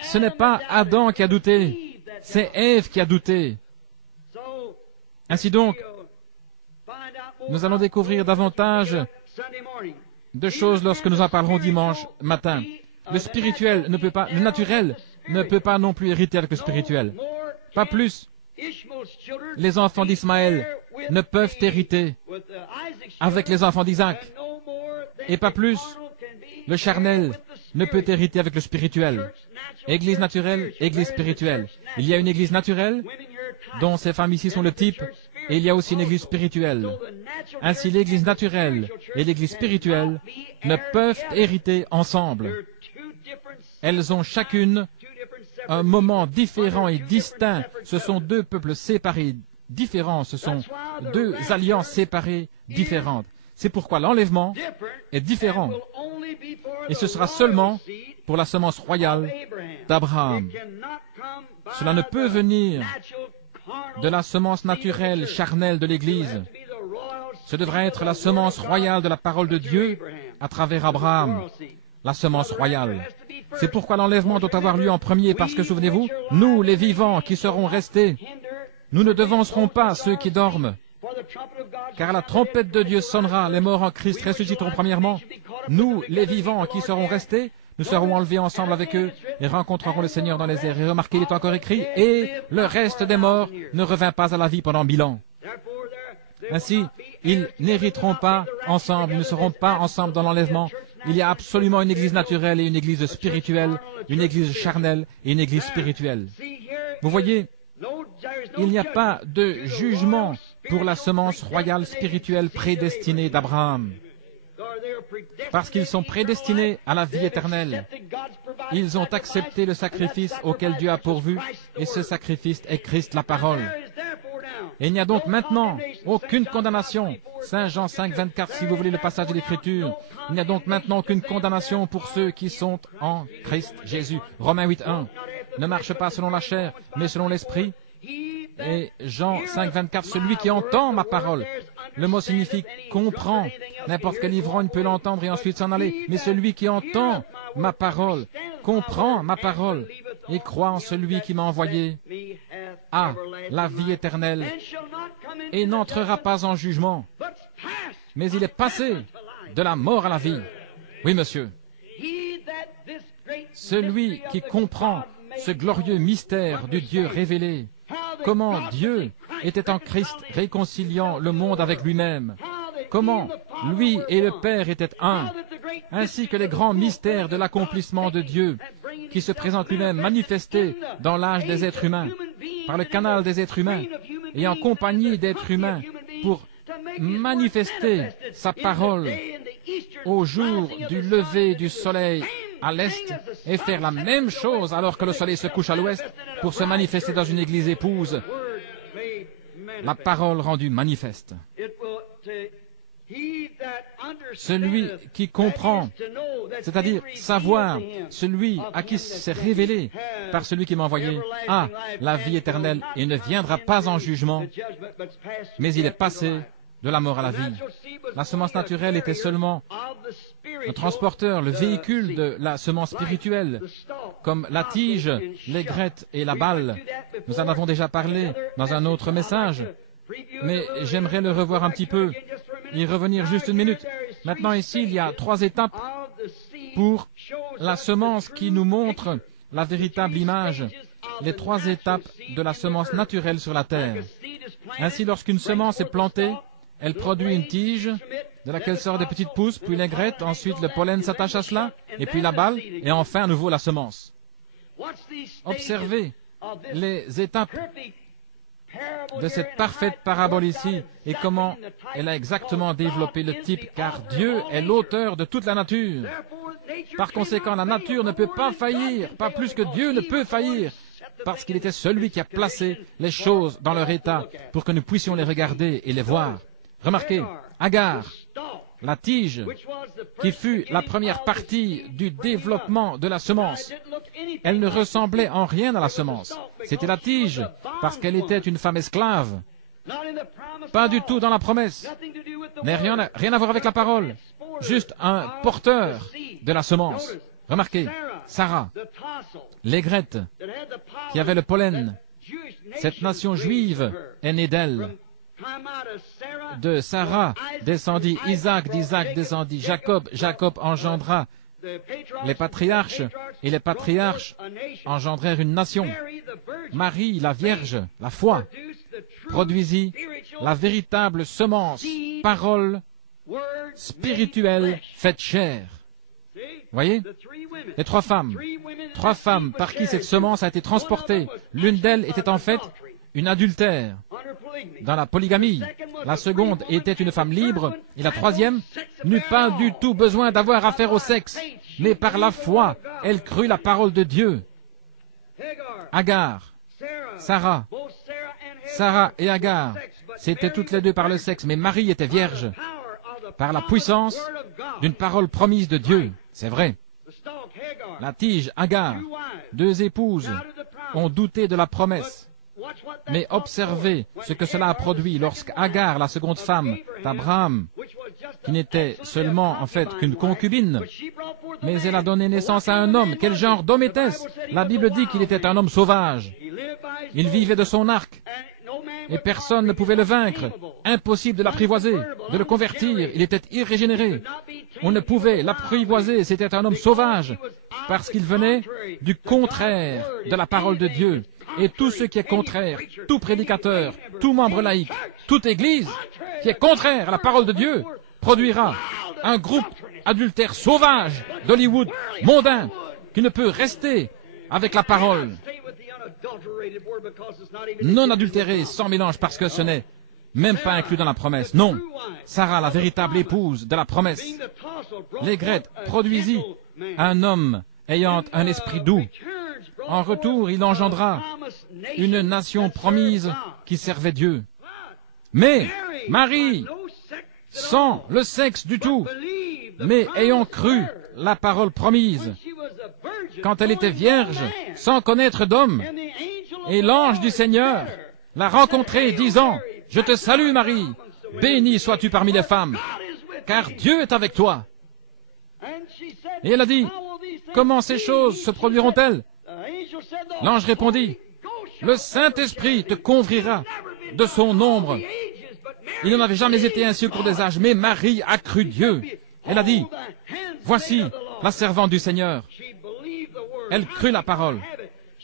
Ce n'est pas Adam qui a douté, c'est Ève qui a douté. Ainsi donc, nous allons découvrir davantage de choses lorsque nous en parlerons dimanche matin. Le spirituel ne peut pas, le naturel ne peut pas non plus hériter avec le spirituel. Pas plus. Les enfants d'Ismaël ne peuvent hériter avec les enfants d'Isaac. Et pas plus. Le charnel ne peut hériter avec le spirituel. Église naturelle, église spirituelle. Il y a une église naturelle, dont ces femmes ici sont le type, et il y a aussi une église spirituelle. Ainsi, l'église naturelle et l'église spirituelle ne peuvent hériter ensemble. Elles ont chacune un moment différent et distinct. Ce sont deux peuples séparés, différents. Ce sont deux alliances séparées, différentes. C'est pourquoi l'enlèvement est différent. Et ce sera seulement pour la semence royale d'Abraham. Cela ne peut venir de la semence naturelle, charnelle de l'Église. Ce devrait être la semence royale de la parole de Dieu à travers Abraham, la semence royale. C'est pourquoi l'enlèvement doit avoir lieu en premier, parce que, souvenez-vous, nous, les vivants qui serons restés, nous ne devancerons pas ceux qui dorment. Car la trompette de Dieu sonnera, les morts en Christ ressusciteront premièrement. Nous, les vivants qui serons restés, nous serons enlevés ensemble avec eux et rencontrerons le Seigneur dans les airs. Et remarquez, il est encore écrit, et le reste des morts ne revint pas à la vie pendant 1000 ans. Ainsi, ils n'hériteront pas ensemble, ils ne seront pas ensemble dans l'enlèvement. Il y a absolument une église naturelle et une église spirituelle, une église charnelle et une église spirituelle. Vous voyez, il n'y a pas de jugement pour la semence royale spirituelle prédestinée d'Abraham. Parce qu'ils sont prédestinés à la vie éternelle. Ils ont accepté le sacrifice auquel Dieu a pourvu, et ce sacrifice est Christ la parole. Et il n'y a donc maintenant aucune condamnation. Saint Jean 5, 24, si vous voulez le passage de l'Écriture. Il n'y a donc maintenant aucune condamnation pour ceux qui sont en Christ Jésus. Romains 8, 1. Ne marche pas selon la chair, mais selon l'Esprit. Et Jean 5, 24, celui qui entend ma parole. Le mot signifie comprend. N'importe quel ivrogne peut l'entendre et ensuite s'en aller. Mais celui qui entend ma parole, comprend ma parole et croit en celui qui m'a envoyé, a la vie éternelle et n'entrera pas en jugement. Mais il est passé de la mort à la vie. Oui, monsieur. Celui qui comprend ce glorieux mystère du Dieu révélé, comment Dieu était en Christ réconciliant le monde avec lui-même, comment lui et le Père étaient un, ainsi que les grands mystères de l'accomplissement de Dieu, qui se présente lui-même manifesté dans l'âge des êtres humains, par le canal des êtres humains, et en compagnie d'êtres humains, pour manifester sa parole au jour du lever du soleil à l'est et faire la même chose alors que le soleil se couche à l'ouest pour se manifester dans une église épouse. La parole rendue manifeste. Celui qui comprend, c'est-à-dire savoir, celui à qui c'est révélé par celui qui m'a envoyé, a la vie éternelle et ne viendra pas en jugement, mais il est passé de la mort à la vie. La semence naturelle était seulement le transporteur, le véhicule de la semence spirituelle, comme la tige, l'aigrette et la balle. Nous en avons déjà parlé dans un autre message, mais j'aimerais le revoir un petit peu, y revenir juste une minute. Maintenant ici, il y a 3 étapes pour la semence qui nous montre la véritable image, les 3 étapes de la semence naturelle sur la terre. Ainsi, lorsqu'une semence est plantée, elle produit une tige de laquelle sortent des petites pousses, puis l'aigrette, ensuite le pollen s'attache à cela, et puis la balle, et enfin à nouveau la semence. Observez les étapes de cette parfaite parabole ici et comment elle a exactement développé le type, car Dieu est l'auteur de toute la nature. Par conséquent, la nature ne peut pas faillir, pas plus que Dieu ne peut faillir, parce qu'il était celui qui a placé les choses dans leur état pour que nous puissions les regarder et les voir. Remarquez, Agar, la tige, qui fut la première partie du développement de la semence. Elle ne ressemblait en rien à la semence. C'était la tige, parce qu'elle était une femme esclave. Pas du tout dans la promesse. Mais rien à voir avec la parole. Juste un porteur de la semence. Remarquez, Sarah, l'aigrette, qui avait le pollen. Cette nation juive est née d'elle. De Sarah descendit Isaac, d'Isaac descendit Jacob, Jacob engendra les patriarches, et les patriarches engendrèrent une nation. Marie, la Vierge, la foi, produisit la véritable semence, parole spirituelle faite chair. Voyez, les trois femmes par qui cette semence a été transportée. L'une d'elles était en fait une adultère dans la polygamie. La seconde était une femme libre, et la troisième n'eut pas du tout besoin d'avoir affaire au sexe, mais par la foi, elle crut la parole de Dieu. Agar, Sarah et Agar, c'étaient toutes les deux par le sexe, mais Marie était vierge, par la puissance d'une parole promise de Dieu. C'est vrai. La tige, Agar, deux épouses, ont douté de la promesse. Mais observez ce que cela a produit lorsqu'Agar, la seconde femme d'Abraham, qui n'était seulement en fait qu'une concubine, mais elle a donné naissance à un homme. Quel genre d'homme était-ce? La Bible dit qu'il était un homme sauvage. Il vivait de son arc, et personne ne pouvait le vaincre. Impossible de l'apprivoiser, de le convertir. Il était irrégénéré. On ne pouvait l'apprivoiser. C'était un homme sauvage, parce qu'il venait du contraire de la parole de Dieu. Et tout ce qui est contraire, tout prédicateur, tout membre laïque, toute église qui est contraire à la parole de Dieu, produira un groupe adultère sauvage d'Hollywood, mondain, qui ne peut rester avec la parole non adultérée, sans mélange, parce que ce n'est même pas inclus dans la promesse. Non, Sarah, la véritable épouse de la promesse, l'aigrette produisit un homme ayant un esprit doux. En retour, il engendra une nation promise qui servait Dieu. Mais Marie, sans le sexe du tout, mais ayant cru la parole promise, quand elle était vierge, sans connaître d'homme, et l'ange du Seigneur l'a rencontrée, disant, « Je te salue Marie, bénie sois-tu parmi les femmes, car Dieu est avec toi. » Et elle a dit, « Comment ces choses se produiront-elles » L'ange répondit, « Le Saint-Esprit te converira de son nombre. » Il n'en avait jamais été ainsi au cours des âges, mais Marie a cru Dieu. Elle a dit, « Voici la servante du Seigneur. » Elle crut la parole.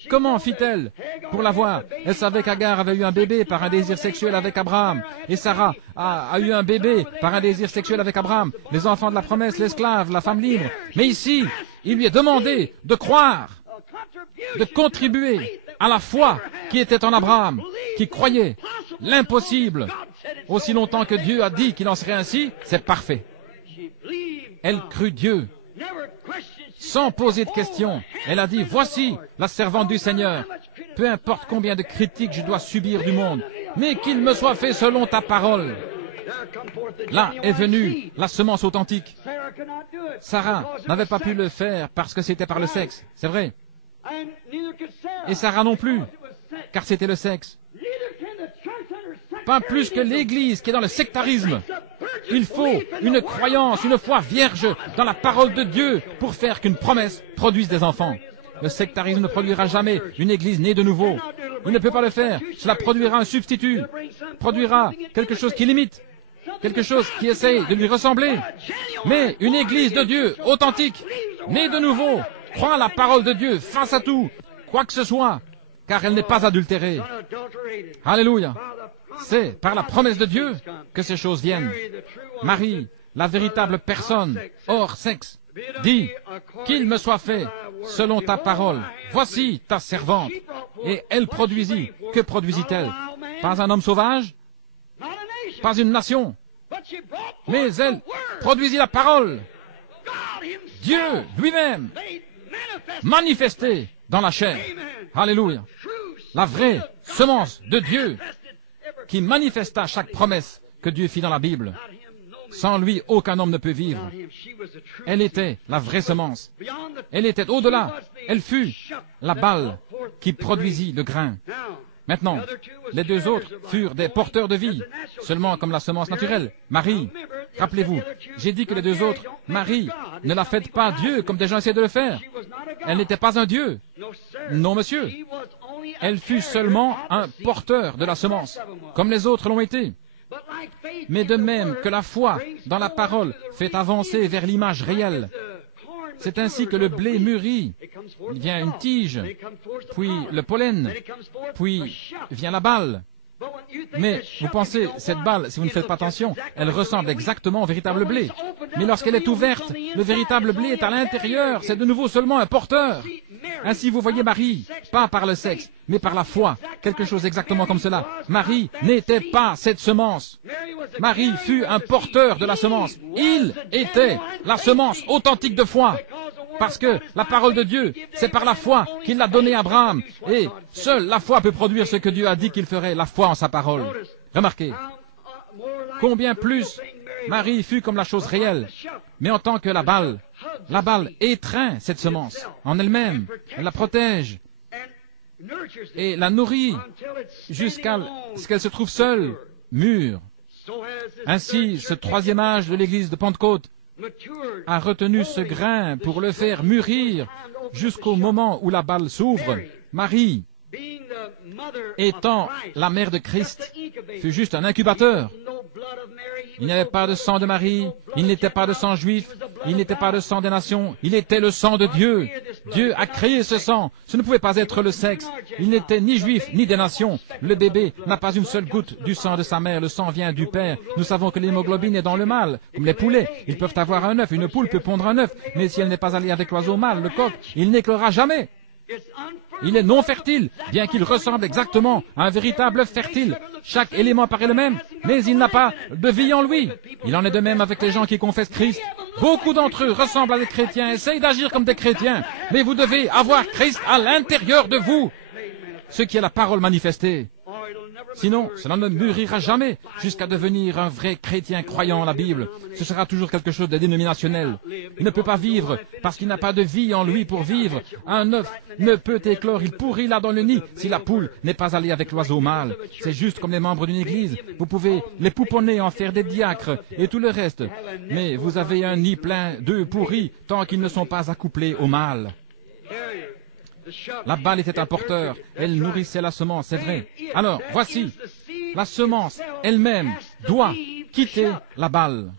Comment fit-elle pour l'avoir? Elle savait qu'Agar avait eu un bébé par un désir sexuel avec Abraham. Et Sarah a eu un bébé par un désir sexuel avec Abraham. Les enfants de la promesse, l'esclave, la femme libre. Mais ici, il lui est demandé de croire, de contribuer à la foi qui était en Abraham, qui croyait l'impossible. Aussi longtemps que Dieu a dit qu'il en serait ainsi, c'est parfait. Elle crut Dieu, sans poser de questions. Elle a dit, voici la servante du Seigneur. Peu importe combien de critiques je dois subir du monde, mais qu'il me soit fait selon ta parole. Là est venue la semence authentique. Sarah n'avait pas pu le faire parce que c'était par le sexe, c'est vrai. Et Sarah non plus, car c'était le sexe. Pas plus que l'Église qui est dans le sectarisme. Il faut une croyance, une foi vierge dans la parole de Dieu pour faire qu'une promesse produise des enfants. Le sectarisme ne produira jamais une Église née de nouveau. Il ne peut pas le faire. Cela produira un substitut, produira quelque chose qui limite, quelque chose qui essaye de lui ressembler. Mais une Église de Dieu authentique, née de nouveau, croit la parole de Dieu face à tout, quoi que ce soit, car elle n'est pas adultérée. Alléluia. C'est par la promesse de Dieu que ces choses viennent. Marie, la véritable personne, hors sexe, dit, qu'il me soit fait selon ta parole. Voici ta servante. Et elle produisit. Que produisit-elle? Pas un homme sauvage? Pas une nation? Mais elle produisit la parole. Dieu lui-même manifesté dans la chair. Alléluia. La vraie semence de Dieu qui manifesta chaque promesse que Dieu fit dans la Bible. Sans lui, aucun homme ne peut vivre. Elle était la vraie semence. Elle était au-delà. Elle fut la balle qui produisit le grain. Maintenant, les deux autres furent des porteurs de vie, seulement comme la semence naturelle. Marie, rappelez-vous, j'ai dit que les deux autres, Marie, ne la faites pas Dieu comme des gens essaient de le faire. Elle n'était pas un Dieu. Non, monsieur. Elle fut seulement un porteur de la semence, comme les autres l'ont été. Mais de même que la foi dans la parole fait avancer vers l'image réelle, c'est ainsi que le blé mûrit. Il vient une tige, puis le pollen, puis vient la balle. Mais vous pensez, cette balle, si vous ne faites pas attention, elle ressemble exactement au véritable blé. Mais lorsqu'elle est ouverte, le véritable blé est à l'intérieur. C'est de nouveau seulement un porteur. Ainsi, vous voyez Marie, pas par le sexe, mais par la foi. Quelque chose exactement comme cela. Marie n'était pas cette semence. Marie fut un porteur de la semence. Il était la semence authentique de foi. Parce que la parole de Dieu, c'est par la foi qu'il l'a donnée à Abraham. Et seule la foi peut produire ce que Dieu a dit qu'il ferait, la foi en sa parole. Remarquez, combien plus Marie fut comme la chose réelle. Mais en tant que la balle étreint cette semence en elle-même. Elle la protège et la nourrit jusqu'à ce qu'elle se trouve seule, mûre. Ainsi, ce troisième âge de l'église de Pentecôte a retenu ce grain pour le faire mûrir jusqu'au moment où la balle s'ouvre. Marie, étant la mère de Christ, fut juste un incubateur. Il n'y avait pas de sang de Marie, il n'était pas de sang juif, il n'était pas de sang des nations, il était le sang de Dieu. Dieu a créé ce sang. Ce ne pouvait pas être le sexe. Il n'était ni juif, ni des nations. Le bébé n'a pas une seule goutte du sang de sa mère. Le sang vient du Père. Nous savons que l'hémoglobine est dans le mâle. Comme les poulets, ils peuvent avoir un œuf. Une poule peut pondre un œuf. Mais si elle n'est pas alliée avec l'oiseau mâle, le coq, il n'éclora jamais. Il est non fertile, bien qu'il ressemble exactement à un véritable œuf fertile. Chaque élément paraît le même, mais il n'a pas de vie en lui. Il en est de même avec les gens qui confessent Christ. Beaucoup d'entre eux ressemblent à des chrétiens, essayent d'agir comme des chrétiens, mais vous devez avoir Christ à l'intérieur de vous, ce qui est la parole manifestée. Sinon, cela ne mûrira jamais jusqu'à devenir un vrai chrétien croyant en la Bible. Ce sera toujours quelque chose de dénominationnel. Il ne peut pas vivre parce qu'il n'a pas de vie en lui pour vivre. Un œuf ne peut éclore, il pourrit là dans le nid si la poule n'est pas allée avec l'oiseau mâle. C'est juste comme les membres d'une église. Vous pouvez les pouponner, en faire des diacres et tout le reste. Mais vous avez un nid plein d'œufs pourris tant qu'ils ne sont pas accouplés au mâle. La balle était un porteur, elle nourrissait la semence, c'est vrai. Alors, voici, la semence elle-même doit quitter la balle,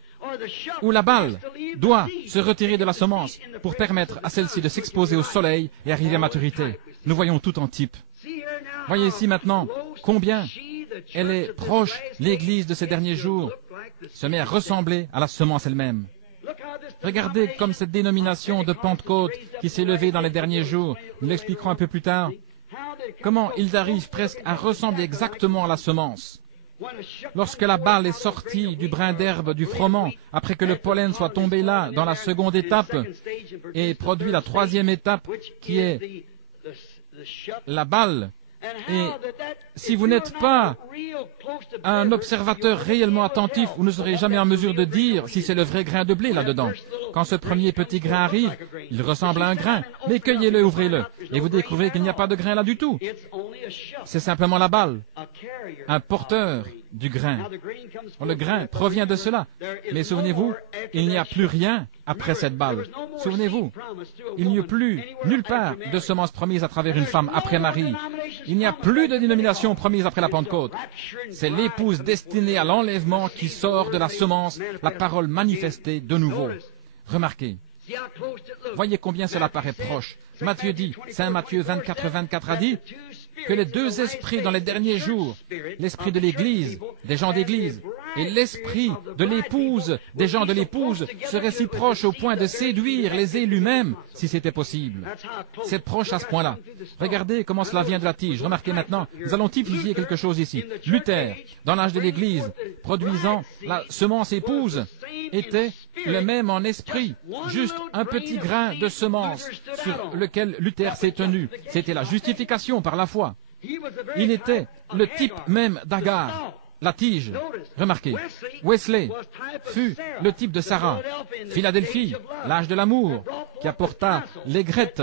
ou la balle doit se retirer de la semence pour permettre à celle-ci de s'exposer au soleil et arriver à maturité. Nous voyons tout en type. Voyez ici maintenant combien elle est proche, l'Église de ces derniers jours se met à ressembler à la semence elle-même. Regardez comme cette dénomination de Pentecôte qui s'est levée dans les derniers jours, nous l'expliquerons un peu plus tard, comment ils arrivent presque à ressembler exactement à la semence. Lorsque la balle est sortie du brin d'herbe du froment, après que le pollen soit tombé là dans la seconde étape et produit la troisième étape qui est la balle, et si vous n'êtes pas un observateur réellement attentif, vous ne serez jamais en mesure de dire si c'est le vrai grain de blé là-dedans. Quand ce premier petit grain arrive, il ressemble à un grain, mais cueillez-le, ouvrez-le, et vous découvrez qu'il n'y a pas de grain là du tout. C'est simplement la balle, un porteur du grain. Le grain provient de cela. Mais souvenez-vous, il n'y a plus rien après cette balle. Souvenez-vous, il n'y a plus nulle part de semence promise à travers une femme après Marie. Il n'y a plus de dénomination promise après la Pentecôte. C'est l'épouse destinée à l'enlèvement qui sort de la semence, la parole manifestée de nouveau. Remarquez, voyez combien cela paraît proche. Matthieu dit, Saint Matthieu 24 a dit, que les deux esprits dans les derniers jours, l'esprit de l'Église, des gens d'Église, et l'esprit de l'épouse, des gens de l'épouse, seraient si proches au point de séduire les élus même, si c'était possible. C'est proche à ce point-là. Regardez comment cela vient de la tige. Remarquez maintenant, nous allons typifier quelque chose ici. Luther, dans l'âge de l'Église, produisant la semence épouse, était le même en esprit, juste un petit grain de semence sur lequel Luther s'est tenu. C'était la justification par la foi. Il était le type même d'Agar, la tige. Remarquez, Wesley fut le type de Sarah. Philadelphie, l'âge de l'amour, qui apporta l'aigrette.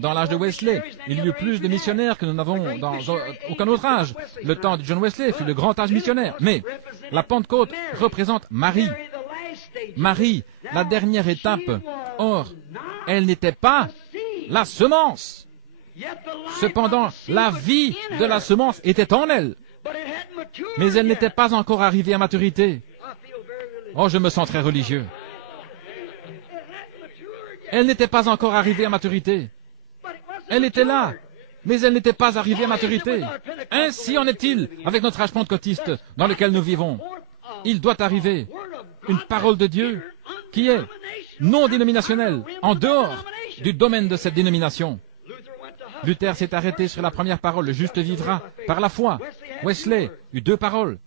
Dans l'âge de Wesley, il y eut plus de missionnaires que nous n'avons dans aucun autre âge. Le temps de John Wesley fut le grand âge missionnaire. Mais la Pentecôte représente Marie. Marie, la dernière étape. Or, elle n'était pas la semence. Cependant, la vie de la semence était en elle. Mais elle n'était pas encore arrivée à maturité. Oh, je me sens très religieux. Elle n'était pas encore arrivée à maturité. Elle était là, mais elle n'était pas arrivée à maturité. Ainsi en est-il avec notre âge pentecôtiste dans lequel nous vivons. Il doit arriver une parole de Dieu qui est non dénominationnelle, en dehors du domaine de cette dénomination. Luther s'est arrêté sur la première parole, le juste vivra par la foi. Wesley eut deux paroles,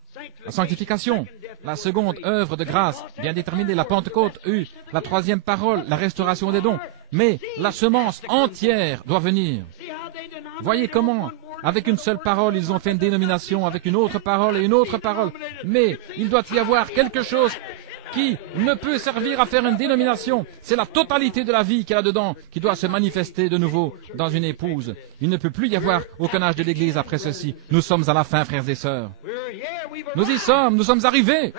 la sanctification. La seconde, œuvre de grâce, bien déterminée. La Pentecôte eut la troisième parole, la restauration des dons. Mais la semence entière doit venir. Voyez comment, avec une seule parole, ils ont fait une dénomination, avec une autre parole et une autre parole. Mais il doit y avoir quelque chose qui ne peut servir à faire une dénomination. C'est la totalité de la vie qu'il y a là-dedans qui doit se manifester de nouveau dans une épouse. Il ne peut plus y avoir aucun âge de l'Église après ceci. Nous sommes à la fin, frères et sœurs. Nous y sommes, nous sommes arrivés.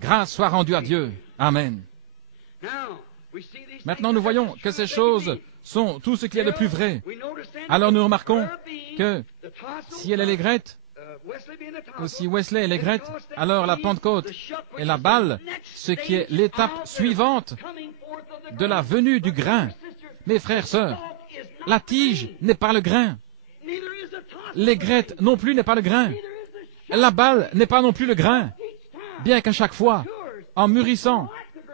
Grâce soit rendue à Dieu. Amen. Maintenant, nous voyons que ces choses sont tout ce qu'il y a de plus vrai. Alors nous remarquons que si elle est l'aigrette, ou si Wesley est l'aigrette, alors la Pentecôte est la balle, ce qui est l'étape suivante de la venue du grain. Mes frères, sœurs, la tige n'est pas le grain. L'aigrette non plus n'est pas le grain. La balle n'est pas non plus le grain. Bien qu'à chaque fois, en mûrissant,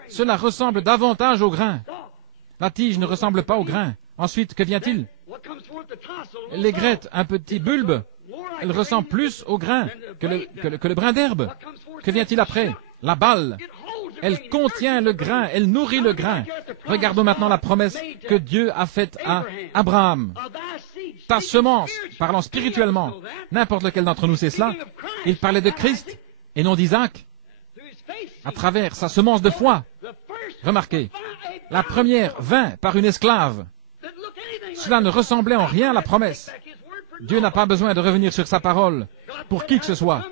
cela ressemble davantage au grain. La tige ne ressemble pas au grain. Ensuite, que vient-il? L'aigrette, un petit bulbe, elle ressemble plus au grain que le brin d'herbe. Que vient-il après? La balle. Elle contient le grain, elle nourrit le grain. Regardons maintenant la promesse que Dieu a faite à Abraham. Ta semence, parlant spirituellement, n'importe lequel d'entre nous sait cela, il parlait de Christ et non d'Isaac, à travers sa semence de foi. Remarquez, la première vint par une esclave. Cela ne ressemblait en rien à la promesse. Dieu n'a pas besoin de revenir sur sa parole pour qui que ce soit.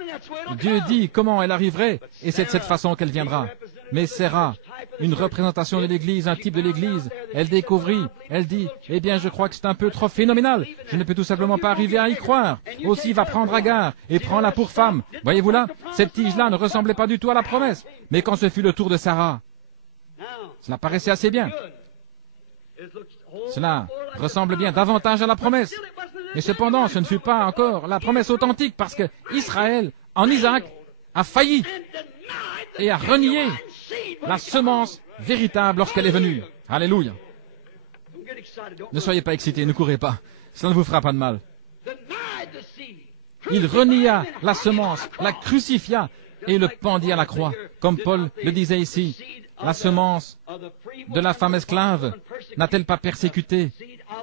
Dieu dit comment elle arriverait et c'est de cette façon qu'elle viendra. Mais Sarah, une représentation de l'Église, un type de l'Église, elle découvrit, elle dit, eh bien je crois que c'est un peu trop phénoménal, je ne peux tout simplement pas arriver à y croire. Aussi va prendre Agar et prends-la pour femme. Voyez-vous là, cette tige-là ne ressemblait pas du tout à la promesse. Mais quand ce fut le tour de Sarah, cela paraissait assez bien. Cela ressemble bien davantage à la promesse. Mais cependant, ce ne fut pas encore la promesse authentique parce que Israël, en Isaac, a failli et a renié la semence véritable lorsqu'elle est venue. Alléluia. Ne soyez pas excités, ne courez pas. Cela ne vous fera pas de mal. Il renia la semence, la crucifia et le pendit à la croix. Comme Paul le disait ici, la semence de la femme esclave n'a-t-elle pas persécuté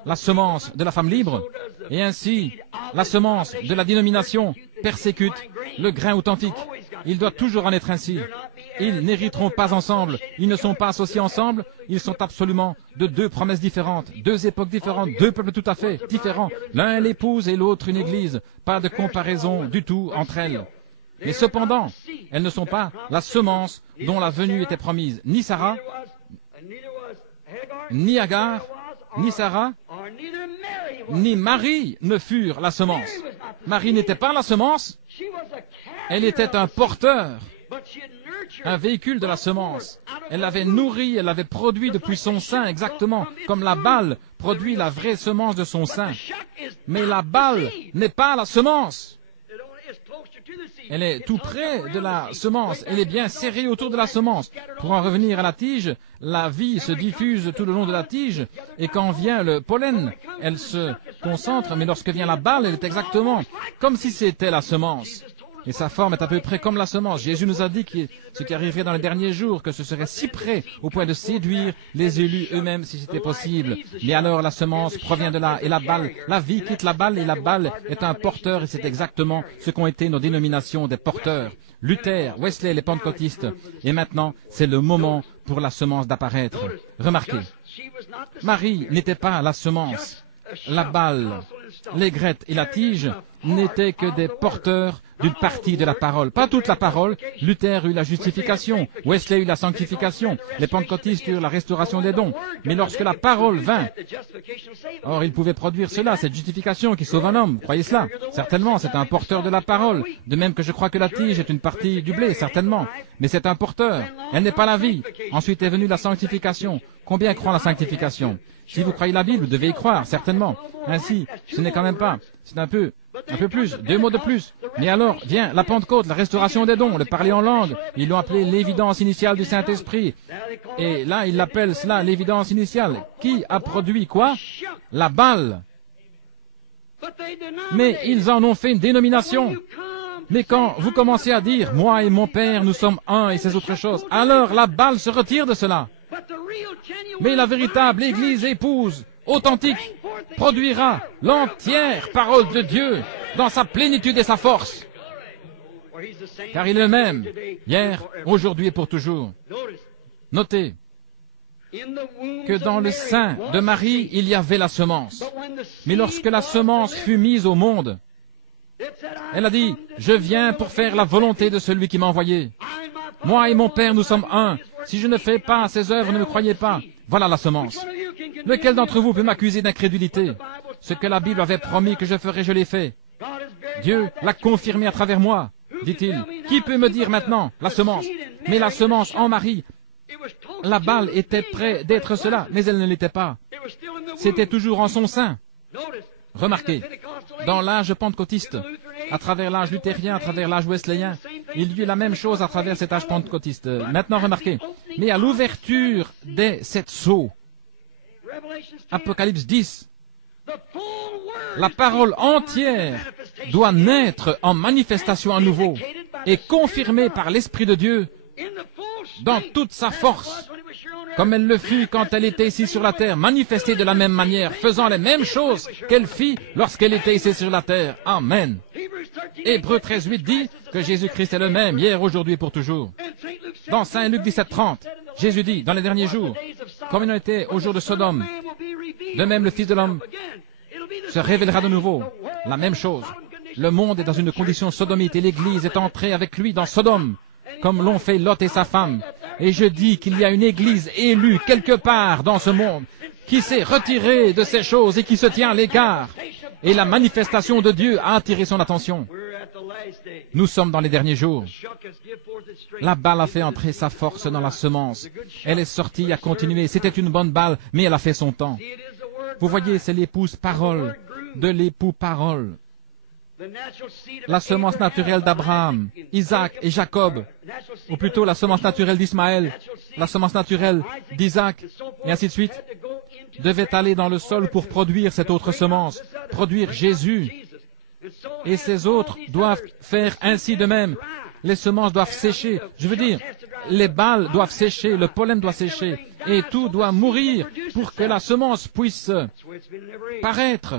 la semence de la femme libre? Et ainsi, la semence de la dénomination persécute le grain authentique. Il doit toujours en être ainsi. Ils n'hériteront pas ensemble, ils ne sont pas associés ensemble, ils sont absolument de deux promesses différentes, deux époques différentes, deux peuples tout à fait différents. L'un est l'épouse et l'autre une église. Pas de comparaison du tout entre elles. Mais cependant, elles ne sont pas la semence dont la venue était promise. Ni Sarah, ni Agar, ni Sarah, ni Marie ne furent la semence. Marie n'était pas la semence, elle était un porteur, un véhicule de la semence. Elle l'avait nourri, elle l'avait produit depuis son sein, exactement comme la balle produit la vraie semence de son sein. Mais la balle n'est pas la semence. Elle est tout près de la semence, elle est bien serrée autour de la semence. Pour en revenir à la tige, la vie se diffuse tout le long de la tige, et quand vient le pollen, elle se concentre, mais lorsque vient la balle, elle est exactement comme si c'était la semence. Et sa forme est à peu près comme la semence. Jésus nous a dit que ce qui arriverait dans les derniers jours, que ce serait si près au point de séduire les élus eux-mêmes si c'était possible. Mais alors la semence provient de là, et la balle, la vie quitte la balle, et la balle est un porteur, et c'est exactement ce qu'ont été nos dénominations des porteurs. Luther, Wesley, les pentecôtistes. Et maintenant, c'est le moment pour la semence d'apparaître. Remarquez, Marie n'était pas la semence. La balle, l'aigrette et la tige n'étaient que des porteurs d'une partie de la parole. Pas toute la parole. Luther eut la justification, Wesley eut la sanctification, les pentecôtistes eurent la restauration des dons. Mais lorsque la parole vint, or il pouvait produire cela, cette justification qui sauve un homme. Croyez cela? Certainement, c'est un porteur de la parole. De même que je crois que la tige est une partie du blé, certainement. Mais c'est un porteur. Elle n'est pas la vie. Ensuite est venue la sanctification. Combien croient la sanctification? Si vous croyez la Bible, vous devez y croire, certainement. Ainsi, ce n'est quand même pas. C'est un peu plus, 2 mots de plus. Mais alors, vient la Pentecôte, la restauration des dons, le parler en langue. Ils l'ont appelé l'évidence initiale du Saint-Esprit. Et là, ils l'appellent cela l'évidence initiale. Qui a produit quoi? La balle. Mais ils en ont fait une dénomination. Mais quand vous commencez à dire, moi et mon Père, nous sommes un et ces autres choses, alors la balle se retire de cela. Mais la véritable Église épouse, authentique, produira l'entière parole de Dieu dans sa plénitude et sa force. Car il est le même, hier, aujourd'hui et pour toujours. Notez que dans le sein de Marie, il y avait la semence. Mais lorsque la semence fut mise au monde, elle a dit, je viens pour faire la volonté de celui qui m'a envoyé. Moi et mon Père, nous sommes un. Si je ne fais pas ces œuvres, ne me croyez pas. Voilà la semence. Lequel d'entre vous peut m'accuser d'incrédulité? Ce que la Bible avait promis que je ferais, je l'ai fait. Dieu l'a confirmé à travers moi, dit-il. Qui peut me dire maintenant la semence? Mais la semence en Marie, la balle était près d'être cela, mais elle ne l'était pas. C'était toujours en son sein. Remarquez, dans l'âge pentecôtiste, à travers l'âge luthérien, à travers l'âge wesleyen, il y eut la même chose à travers cet âge pentecôtiste. Maintenant, remarquez, mais à l'ouverture des 7 sceaux, Apocalypse 10, la parole entière doit naître en manifestation à nouveau et confirmée par l'Esprit de Dieu dans toute sa force, comme elle le fut quand elle était ici sur la terre, manifestée de la même manière, faisant les mêmes choses qu'elle fit lorsqu'elle était ici sur la terre. Amen. Hébreux 13:8 dit que Jésus-Christ est le même, hier, aujourd'hui et pour toujours. Dans Saint Luc 17:30, Jésus dit, dans les derniers jours, comme il en était au jour de Sodome, de même le Fils de l'homme se révélera de nouveau. La même chose. Le monde est dans une condition sodomite et l'Église est entrée avec lui dans Sodome, comme l'ont fait Lot et sa femme. Et je dis qu'il y a une Église élue quelque part dans ce monde qui s'est retirée de ces choses et qui se tient à l'écart. Et la manifestation de Dieu a attiré son attention. Nous sommes dans les derniers jours. La balle a fait entrer sa force dans la semence. Elle est sortie, a continué. C'était une bonne balle, mais elle a fait son temps. Vous voyez, c'est l'épouse parole de l'époux parole. La semence naturelle d'Abraham, Isaac et Jacob, ou plutôt la semence naturelle d'Ismaël, la semence naturelle d'Isaac, et ainsi de suite, devait aller dans le sol pour produire cette autre semence, produire Jésus. Et ces autres doivent faire ainsi de même. Les semences doivent sécher. Je veux dire, les balles doivent sécher, le pollen doit sécher, et tout doit mourir pour que la semence puisse paraître.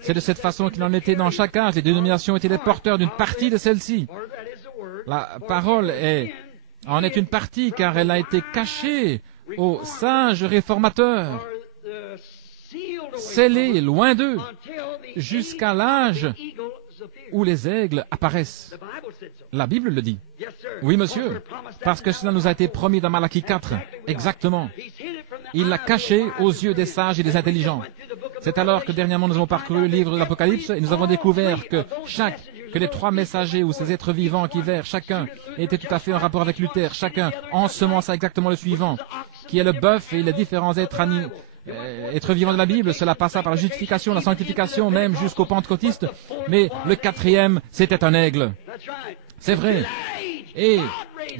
C'est de cette façon qu'il en était dans chaque âge. Les dénominations étaient les porteurs d'une partie de celle-ci. La parole en est une partie car elle a été cachée aux sages réformateurs, scellée loin d'eux, jusqu'à l'âge où les aigles apparaissent. La Bible le dit. Oui, monsieur, parce que cela nous a été promis dans Malachie 4. Exactement. Il l'a caché aux yeux des sages et des intelligents. C'est alors que dernièrement nous avons parcouru le livre de l'Apocalypse et nous avons découvert que les 3 messagers ou ces êtres vivants qui vinrent, chacun était tout à fait en rapport avec Luther, chacun ensemença exactement le suivant, qui est le bœuf et les différents êtres vivants de la Bible. Cela passa par la justification, la sanctification, même jusqu'aux pentecôtistes. Mais le 4e, c'était un aigle. C'est vrai. Et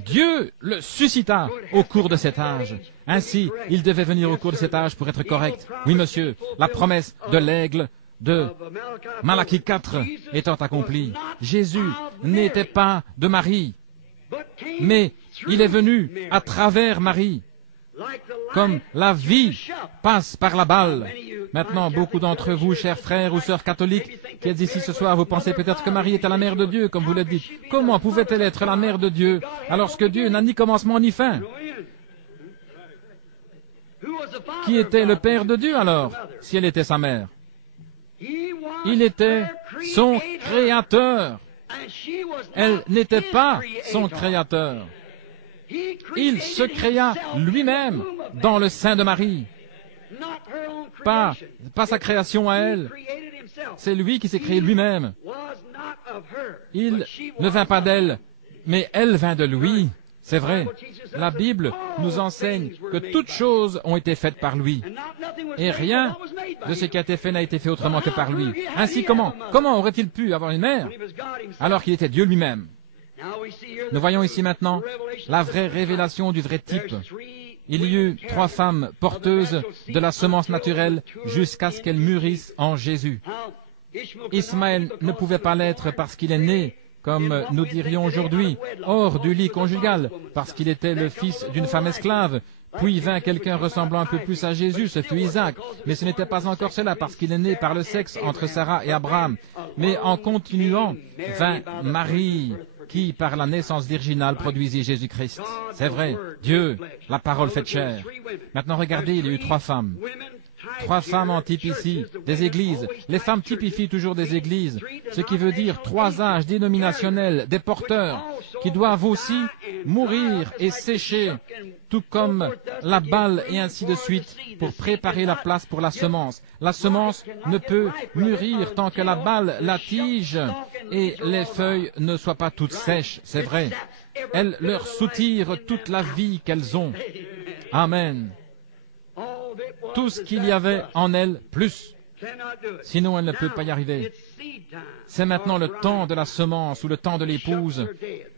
Dieu le suscita au cours de cet âge. Ainsi, il devait venir au cours de cet âge pour être correct. Oui, monsieur, la promesse de l'aigle de Malachie 4 étant accompli. Jésus n'était pas de Marie, mais il est venu à travers Marie. Comme la vie passe par la balle. Maintenant, beaucoup d'entre vous, chers frères ou sœurs catholiques, qui êtes ici ce soir, vous pensez peut-être que Marie était la mère de Dieu, comme vous le dites. Comment pouvait-elle être la mère de Dieu, alors que Dieu n'a ni commencement ni fin? Qui était le Père de Dieu alors, si elle était sa mère? Il était son Créateur. Elle n'était pas son Créateur. Il se créa lui-même dans le sein de Marie. Pas sa création à elle. C'est lui qui s'est créé lui-même. Il ne vint pas d'elle, mais elle vint de lui. C'est vrai. La Bible nous enseigne que toutes choses ont été faites par lui. Et rien de ce qui a été fait n'a été fait autrement que par lui. Ainsi, comment aurait-il pu avoir une mère alors qu'il était Dieu lui-même? Nous voyons ici maintenant la vraie révélation du vrai type. Il y eut 3 femmes porteuses de la semence naturelle jusqu'à ce qu'elles mûrissent en Jésus. Ismaël ne pouvait pas l'être parce qu'il est né, comme nous dirions aujourd'hui, hors du lit conjugal, parce qu'il était le fils d'une femme esclave. Puis vint quelqu'un ressemblant un peu plus à Jésus, ce fut Isaac. Mais ce n'était pas encore cela, parce qu'il est né par le sexe entre Sarah et Abraham. Mais en continuant, vint Marie, qui, par la naissance virginale, produisit Jésus-Christ. C'est vrai, Dieu, la parole faite chair. Maintenant, regardez, il y a eu 3 femmes. 3 femmes en type ici, des églises. Les femmes typifient toujours des églises, ce qui veut dire 3 âges dénominationnels, des porteurs, qui doivent aussi mourir et sécher, tout comme la balle et ainsi de suite, pour préparer la place pour la semence. La semence ne peut mûrir tant que la balle, la tige et les feuilles ne soient pas toutes sèches, c'est vrai. Elles leur soutirent toute la vie qu'elles ont. Amen. Tout ce qu'il y avait en elle, plus. Sinon, elle ne peut pas y arriver. C'est maintenant le temps de la semence ou le temps de l'épouse.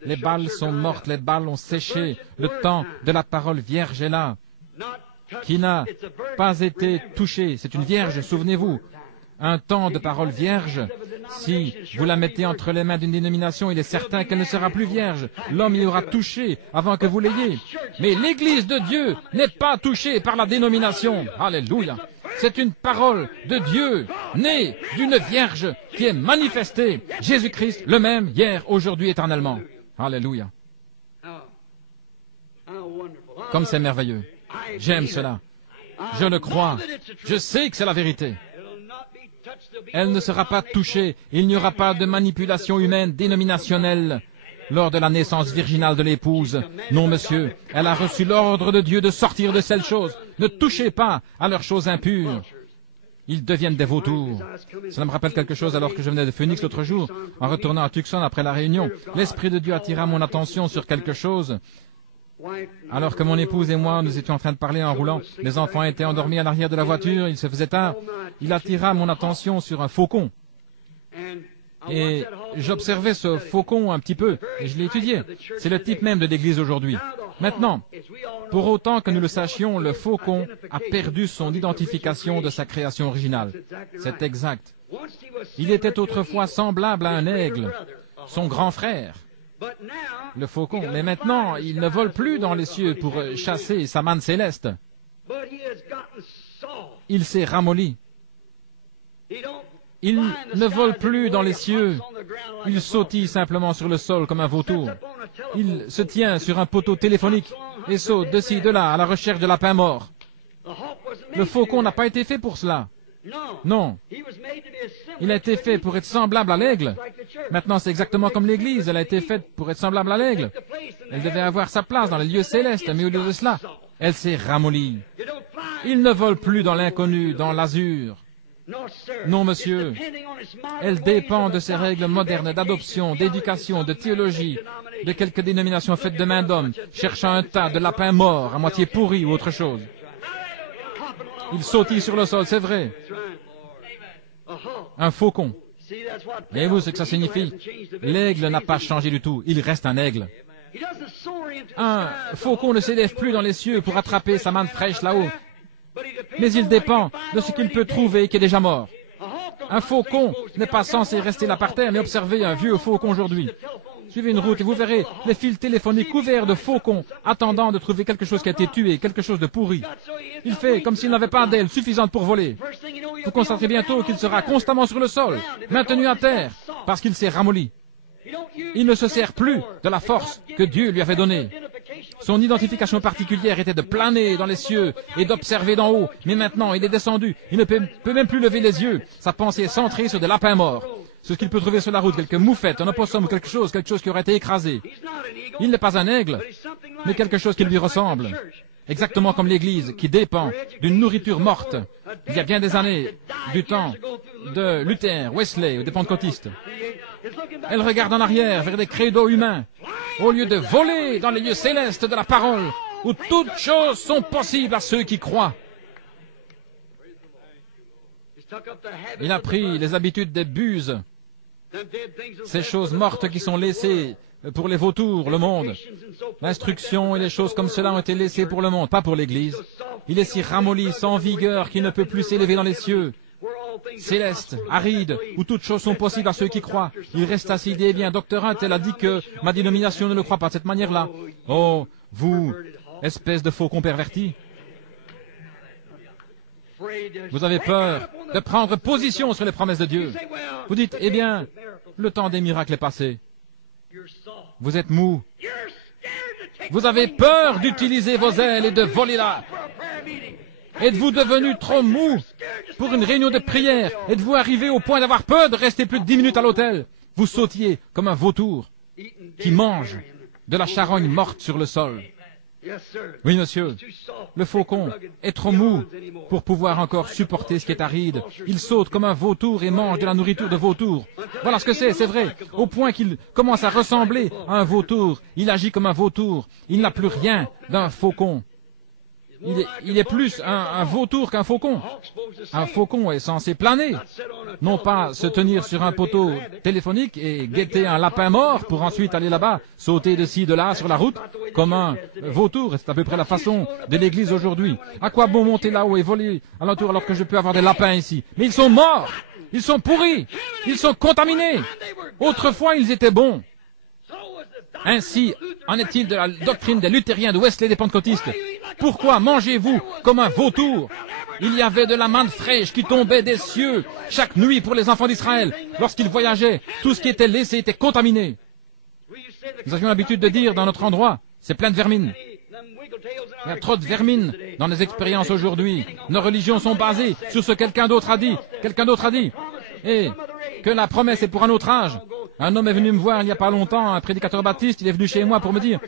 Les balles sont mortes, les balles ont séché. Le temps de la parole vierge est là, qui n'a pas été touchée. C'est une vierge, souvenez-vous. Un temps de parole vierge, si vous la mettez entre les mains d'une dénomination, il est certain qu'elle ne sera plus vierge. L'homme y aura touché avant que vous l'ayez. Mais l'Église de Dieu n'est pas touchée par la dénomination. Alléluia. C'est une parole de Dieu, née d'une vierge qui est manifestée. Jésus-Christ, le même, hier, aujourd'hui, éternellement. Alléluia. Comme c'est merveilleux. J'aime cela. Je le crois. Je sais que c'est la vérité. Elle ne sera pas touchée. Il n'y aura pas de manipulation humaine dénominationnelle lors de la naissance virginale de l'épouse. Non, monsieur, elle a reçu l'ordre de Dieu de sortir de ces choses. Ne touchez pas à leurs choses impures. Ils deviennent des vautours. Cela me rappelle quelque chose alors que je venais de Phoenix l'autre jour, en retournant à Tucson après la réunion. L'Esprit de Dieu attira mon attention sur quelque chose. Alors que mon épouse et moi, nous étions en train de parler en roulant, les enfants étaient endormis à l'arrière de la voiture, il se faisait tard. Il attira mon attention sur un faucon. Et j'observais ce faucon un petit peu, et je l'ai étudié. C'est le type même de l'Église aujourd'hui. Maintenant, pour autant que nous le sachions, le faucon a perdu son identification de sa création originale. C'est exact. Il était autrefois semblable à un aigle, son grand frère. Le faucon, mais maintenant, il ne vole plus dans les cieux pour chasser sa manne céleste. Il s'est ramolli. Il ne vole plus dans les cieux. Il sautille simplement sur le sol comme un vautour. Il se tient sur un poteau téléphonique et saute de ci, de là, à la recherche de lapins morts. Le faucon n'a pas été fait pour cela. Non. Il a été fait pour être semblable à l'aigle. Maintenant, c'est exactement comme l'Église. Elle a été faite pour être semblable à l'aigle. Elle devait avoir sa place dans les lieux célestes, mais au lieu de cela, elle s'est ramollie. Il ne vole plus dans l'inconnu, dans l'azur. Non, monsieur. Elle dépend de ces règles modernes d'adoption, d'éducation, de théologie, de quelques dénominations faites de main d'homme, cherchant un tas de lapins morts, à moitié pourris ou autre chose. Il sautille sur le sol, c'est vrai. Un faucon. Voyez-vous ce que ça signifie? L'aigle n'a pas changé du tout. Il reste un aigle. Un faucon ne s'élève plus dans les cieux pour attraper sa manne fraîche là-haut. Mais il dépend de ce qu'il peut trouver qui est déjà mort. Un faucon n'est pas censé rester là par terre, mais observez un vieux faucon aujourd'hui. Suivez une route et vous verrez les fils téléphoniques couverts de faucons, attendant de trouver quelque chose qui a été tué, quelque chose de pourri. Il fait comme s'il n'avait pas d'ailes suffisantes pour voler. Vous constaterez bientôt qu'il sera constamment sur le sol, maintenu à terre, parce qu'il s'est ramolli. Il ne se sert plus de la force que Dieu lui avait donnée. Son identification particulière était de planer dans les cieux et d'observer d'en haut. Mais maintenant, il est descendu. Il ne peut même plus lever les yeux. Sa pensée est centrée sur des lapins morts. Ce qu'il peut trouver sur la route, quelques moufettes, un opossum ou quelque chose qui aurait été écrasé. Il n'est pas un aigle, mais quelque chose qui lui ressemble. Exactement comme l'Église, qui dépend d'une nourriture morte. Il y a bien des années, du temps de Luther, Wesley ou des pentecôtistes. Elle regarde en arrière vers des credos humains, au lieu de voler dans les lieux célestes de la parole, où toutes choses sont possibles à ceux qui croient. Il a pris les habitudes des buses, ces choses mortes qui sont laissées pour les vautours, le monde. L'instruction et les choses comme cela ont été laissées pour le monde, pas pour l'Église. Il est si ramolli, sans vigueur, qu'il ne peut plus s'élever dans les cieux. Céleste, aride, où toutes choses sont possibles à ceux qui croient. Il reste assis et dit, eh bien, docteur Hunt, elle a dit que ma dénomination ne le croit pas de cette manière-là. Oh, vous, espèce de faucon perverti. Vous avez peur de prendre position sur les promesses de Dieu. Vous dites, eh bien, le temps des miracles est passé. Vous êtes mou. Vous avez peur d'utiliser vos ailes et de voler là. Êtes-vous devenu trop mou pour une réunion de prière? Êtes-vous arrivé au point d'avoir peur de rester plus de 10 minutes à l'hôtel? Vous sautiez comme un vautour qui mange de la charogne morte sur le sol. Oui, monsieur, le faucon est trop mou pour pouvoir encore supporter ce qui est aride. Il saute comme un vautour et mange de la nourriture de vautour. Voilà ce que c'est vrai. Au point qu'il commence à ressembler à un vautour. Il agit comme un vautour. Il n'a plus rien d'un faucon. Il est plus un vautour qu'un faucon. Un faucon est censé planer, non pas se tenir sur un poteau téléphonique et guetter un lapin mort pour ensuite aller là-bas, sauter de ci, de là sur la route, comme un vautour. C'est à peu près la façon de l'Église aujourd'hui. À quoi bon monter là-haut et voler alentour alors que je peux avoir des lapins ici? Mais ils sont morts, ils sont pourris, ils sont contaminés. Autrefois, ils étaient bons. Ainsi en est-il de la doctrine des luthériens, de Wesley, des pentecôtistes. Pourquoi mangez-vous comme un vautour? Il y avait de la manne fraîche qui tombait des cieux chaque nuit pour les enfants d'Israël. Lorsqu'ils voyageaient, tout ce qui était laissé était contaminé. Nous avions l'habitude de dire dans notre endroit, c'est plein de vermine. Il y a trop de vermine dans les expériences aujourd'hui. Nos religions sont basées sur ce que quelqu'un d'autre a dit. Quelqu'un d'autre a dit. Et que la promesse est pour un autre âge. Un homme est venu me voir il n'y a pas longtemps, un prédicateur baptiste, il est venu chez moi pour me dire,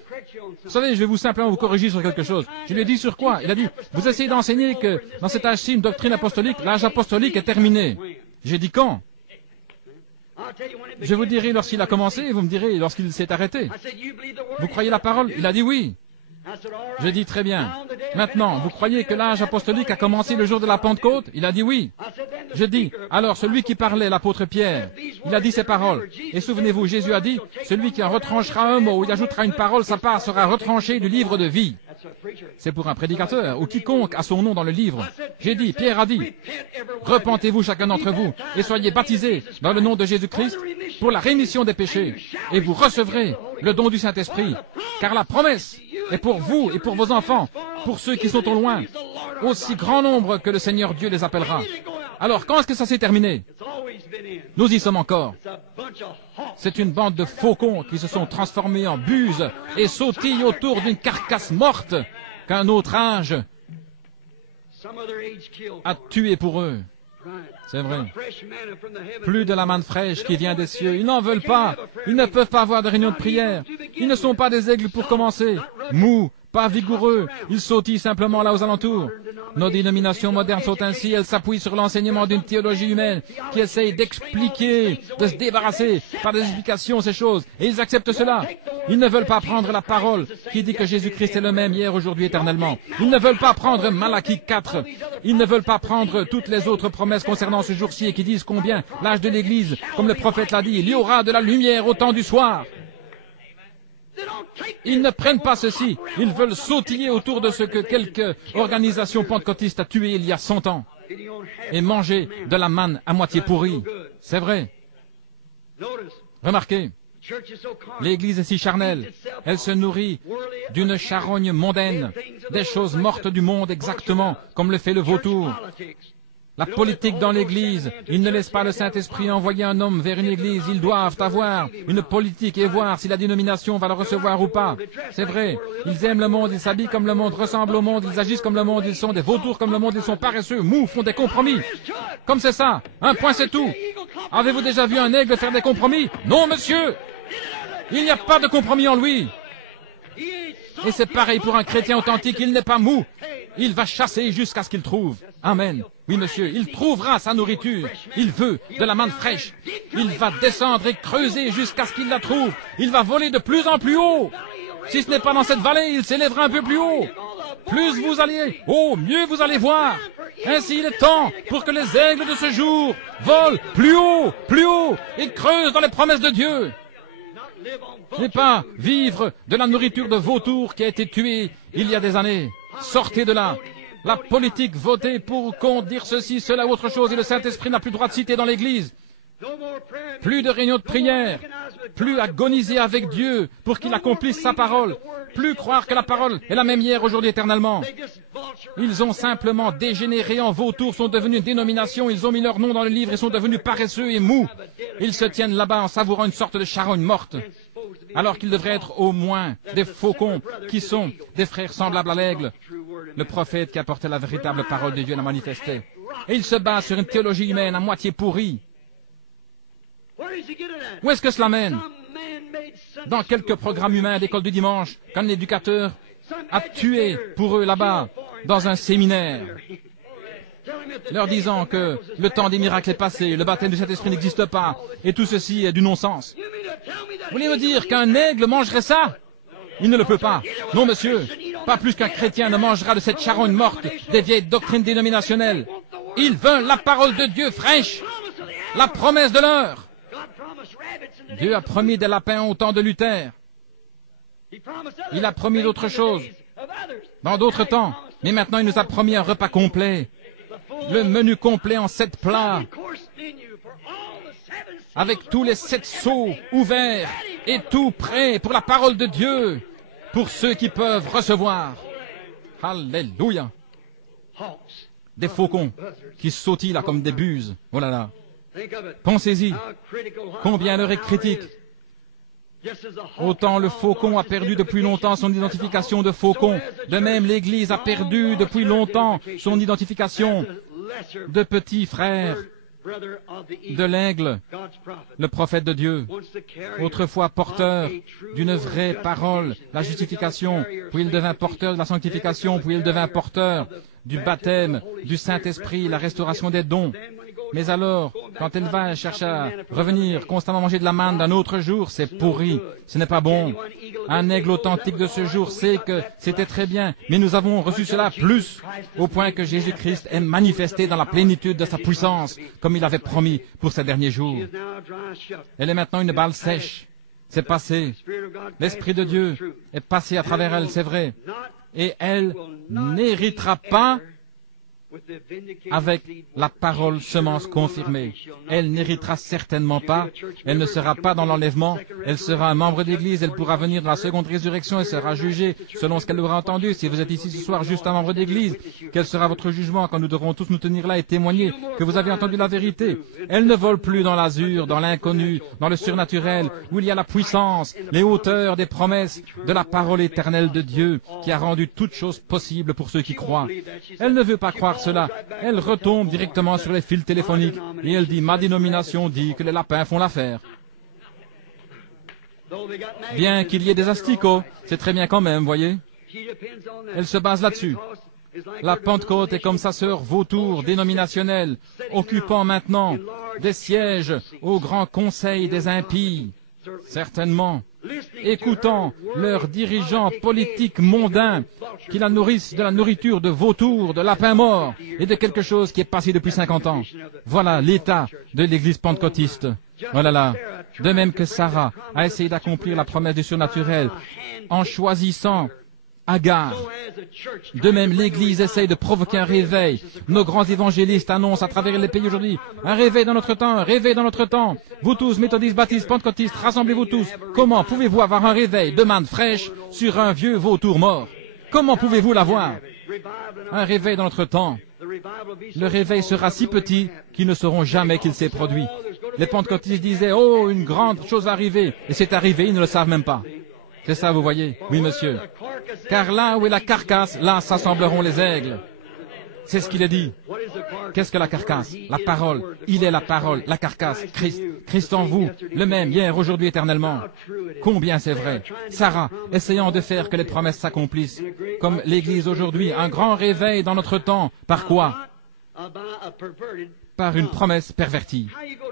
vous savez, je vais vous simplement vous corriger sur quelque chose. Je lui ai dit sur quoi? Il a dit, vous essayez d'enseigner que dans cet âge-ci, une doctrine apostolique, l'âge apostolique est terminé. J'ai dit quand? Je vous dirai lorsqu'il a commencé et vous me direz lorsqu'il s'est arrêté. Vous croyez la parole? Il a dit oui. J'ai dit très bien. Maintenant, vous croyez que l'âge apostolique a commencé le jour de la Pentecôte? Il a dit oui. Je dis, alors celui qui parlait, l'apôtre Pierre, il a dit ces paroles. Et souvenez-vous, Jésus a dit, celui qui en retranchera un mot ou il ajoutera une parole, sa part sera retranchée du livre de vie. C'est pour un prédicateur ou quiconque a son nom dans le livre. J'ai dit, Pierre a dit, repentez-vous chacun d'entre vous et soyez baptisés dans le nom de Jésus-Christ pour la rémission des péchés et vous recevrez le don du Saint-Esprit. Car la promesse est pour vous et pour vos enfants, pour ceux qui sont au loin, aussi grand nombre que le Seigneur Dieu les appellera. Alors, quand est-ce que ça s'est terminé? Nous y sommes encore. C'est une bande de faucons qui se sont transformés en buses et sautillent autour d'une carcasse morte qu'un autre âge a tué pour eux. C'est vrai. Plus de la manne fraîche qui vient des cieux. Ils n'en veulent pas. Ils ne peuvent pas avoir de réunion de prière. Ils ne sont pas des aigles pour commencer. Mous, pas vigoureux. Ils sautillent simplement là aux alentours. Nos dénominations modernes sont ainsi. Elles s'appuient sur l'enseignement d'une théologie humaine qui essaye d'expliquer, de se débarrasser par des explications ces choses. Et ils acceptent cela. Ils ne veulent pas prendre la parole qui dit que Jésus-Christ est le même hier, aujourd'hui, éternellement. Ils ne veulent pas prendre Malachie 4. Ils ne veulent pas prendre toutes les autres promesses concernant ce jour-ci et qui disent combien l'âge de l'Église, comme le prophète l'a dit, il y aura de la lumière au temps du soir. Ils ne prennent pas ceci. Ils veulent sautiller autour de ce que quelque organisation pentecôtiste a tué il y a 100 ans et manger de la manne à moitié pourrie. C'est vrai. Remarquez, l'Église est si charnelle. Elle se nourrit d'une charogne mondaine, des choses mortes du monde exactement comme le fait le vautour. La politique dans l'Église, ils ne laissent pas le Saint-Esprit envoyer un homme vers une Église. Ils doivent avoir une politique et voir si la dénomination va le recevoir ou pas. C'est vrai, ils aiment le monde, ils s'habillent comme le monde, ressemblent au monde, ils agissent comme le monde, ils sont des vautours comme le monde, ils sont paresseux, mous, font des compromis. Comme c'est ça, un point c'est tout. Avez-vous déjà vu un aigle faire des compromis? Non, monsieur! Il n'y a pas de compromis en lui. Et c'est pareil pour un chrétien authentique, il n'est pas mou. Il va chasser jusqu'à ce qu'il trouve. Amen. Oui, monsieur, il trouvera sa nourriture. Il veut de la manne fraîche. Il va descendre et creuser jusqu'à ce qu'il la trouve. Il va voler de plus en plus haut. Si ce n'est pas dans cette vallée, il s'élèvera un peu plus haut. Plus vous allez haut, mieux vous allez voir. Ainsi, il est temps pour que les aigles de ce jour volent plus haut, et creusent dans les promesses de Dieu. n'est pas vivre de la nourriture de vautours qui a été tuée il y a des années. Sortez de là. La politique votée pour qu'on dire ceci, cela ou autre chose, et le Saint-Esprit n'a plus le droit de citer dans l'Église. Plus de réunions de prière, plus agoniser avec Dieu pour qu'il accomplisse sa parole, plus croire que la parole est la même hier, aujourd'hui, éternellement. Ils ont simplement dégénéré en vautours, sont devenus une dénomination, ils ont mis leur nom dans le livre et sont devenus paresseux et mous. Ils se tiennent là-bas en savourant une sorte de charogne morte, alors qu'ils devraient être au moins des faucons qui sont des frères semblables à l'aigle. Le prophète qui apportait la véritable parole de Dieu la manifestait. Et il se base sur une théologie humaine à moitié pourrie. Où est-ce que cela mène? Dans quelques programmes humains d'école du dimanche, qu'un éducateur a tué pour eux là-bas, dans un séminaire, leur disant que le temps des miracles est passé, le baptême du Saint-Esprit n'existe pas, et tout ceci est du non-sens. Vous voulez me dire qu'un aigle mangerait ça? Il ne le peut pas. Non, monsieur, pas plus qu'un chrétien ne mangera de cette charogne morte des vieilles doctrines dénominationnelles. Il veut la parole de Dieu fraîche, la promesse de l'heure. Dieu a promis des lapins au temps de Luther. Il a promis d'autres choses dans d'autres temps. Mais maintenant, il nous a promis un repas complet. Le menu complet en 7 plats. Avec tous les 7 seaux ouverts et tout prêt pour la parole de Dieu. Pour ceux qui peuvent recevoir. Alléluia. Des faucons qui sautillent là comme des buses. Oh là là. Pensez-y, combien l'heure est critique. Autant le faucon a perdu depuis longtemps son identification de faucon, de même l'Église a perdu depuis longtemps son identification de petit frère de l'aigle, le prophète de Dieu, autrefois porteur d'une vraie parole, la justification, puis il devint porteur de la sanctification, puis il devint porteur du baptême, du Saint-Esprit, la restauration des dons. Mais alors, quand elle va chercher à revenir, constamment manger de la manne d'un autre jour, c'est pourri, ce n'est pas bon. Un aigle authentique de ce jour sait que c'était très bien, mais nous avons reçu cela plus, au point que Jésus-Christ est manifesté dans la plénitude de sa puissance, comme il avait promis pour ces derniers jours. Elle est maintenant une balle sèche, c'est passé. L'Esprit de Dieu est passé à travers elle, c'est vrai, et elle n'héritera pas avec la parole semence confirmée. Elle n'héritera certainement pas, elle ne sera pas dans l'enlèvement, elle sera un membre d'église, elle pourra venir dans la seconde résurrection, elle sera jugée selon ce qu'elle aura entendu. Si vous êtes ici ce soir juste un membre d'église, quel sera votre jugement quand nous devrons tous nous tenir là et témoigner que vous avez entendu la vérité? Elle ne vole plus dans l'azur, dans l'inconnu, dans le surnaturel, où il y a la puissance, les hauteurs des promesses de la parole éternelle de Dieu qui a rendu toutes choses possibles pour ceux qui croient. Elle ne veut pas croire cela, elle retombe directement sur les fils téléphoniques et elle dit, ma dénomination dit que les lapins font l'affaire. Bien qu'il y ait des asticots, c'est très bien quand même, voyez. Elle se base là-dessus. La Pentecôte est comme sa sœur vautour dénominationnelle, occupant maintenant des sièges au grand conseil des impies, certainement, écoutant leurs dirigeants politiques mondains qui la nourrissent de la nourriture de vautours, de lapins morts et de quelque chose qui est passé depuis 50 ans. Voilà l'état de l'Église pentecôtiste. Oh là là, De même que Sarah a essayé d'accomplir la promesse du surnaturel en choisissant Agar. De même, l'Église essaye de provoquer un réveil. Nos grands évangélistes annoncent à travers les pays aujourd'hui un réveil dans notre temps, un réveil dans notre temps. Vous tous, méthodistes, baptistes, pentecôtistes, rassemblez-vous tous. Comment pouvez-vous avoir un réveil de manne fraîche sur un vieux vautour mort? Comment pouvez-vous l'avoir? Un réveil dans notre temps. Le réveil sera si petit qu'ils ne sauront jamais qu'il s'est produit. Les pentecôtistes disaient, oh, une grande chose arrivée. Et c'est arrivé, ils ne le savent même pas. C'est ça, vous voyez? Oui, monsieur. Car là où est la carcasse, là s'assembleront les aigles. C'est ce qu'il a dit. Qu'est-ce que la carcasse? La parole. Il est la parole, la carcasse, Christ. Christ en vous, le même, hier, aujourd'hui, éternellement. Combien c'est vrai. Sarah, essayant de faire que les promesses s'accomplissent. Comme l'Église aujourd'hui, un grand réveil dans notre temps. Par quoi? Par une promesse pervertie.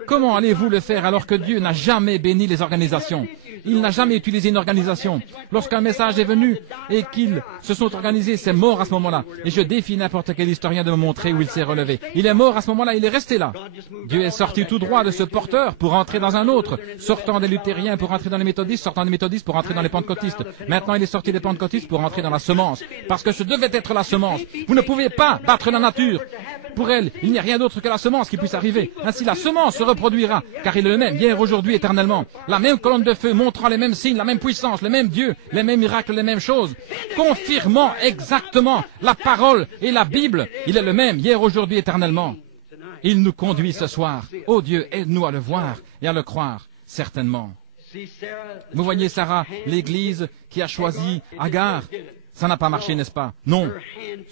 Comment allez-vous le faire alors que Dieu n'a jamais béni les organisations? Il n'a jamais utilisé une organisation. Lorsqu'un message est venu et qu'ils se sont organisés, c'est mort à ce moment-là. Et je défie n'importe quel historien de me montrer où il s'est relevé. Il est mort à ce moment-là, il est resté là. Dieu est sorti tout droit de ce porteur pour entrer dans un autre, sortant des luthériens pour entrer dans les méthodistes, sortant des méthodistes pour entrer dans les pentecôtistes. Maintenant, il est sorti des pentecôtistes pour entrer dans la semence. Parce que ce devait être la semence. Vous ne pouvez pas battre la nature. Pour elle, il n'y a rien d'autre que la semence qui puisse arriver. Ainsi, la semence se reproduira, car il est le même, hier, aujourd'hui, éternellement. La même colonne de feu montrant les mêmes signes, la même puissance, le même Dieu, les mêmes miracles, les mêmes choses, confirmant exactement la parole et la Bible. Il est le même, hier, aujourd'hui, éternellement. Il nous conduit ce soir. Oh Dieu, aide-nous à le voir et à le croire, certainement. Vous voyez, Sarah, l'Église qui a choisi Agar. Ça n'a pas marché, n'est-ce pas? Non.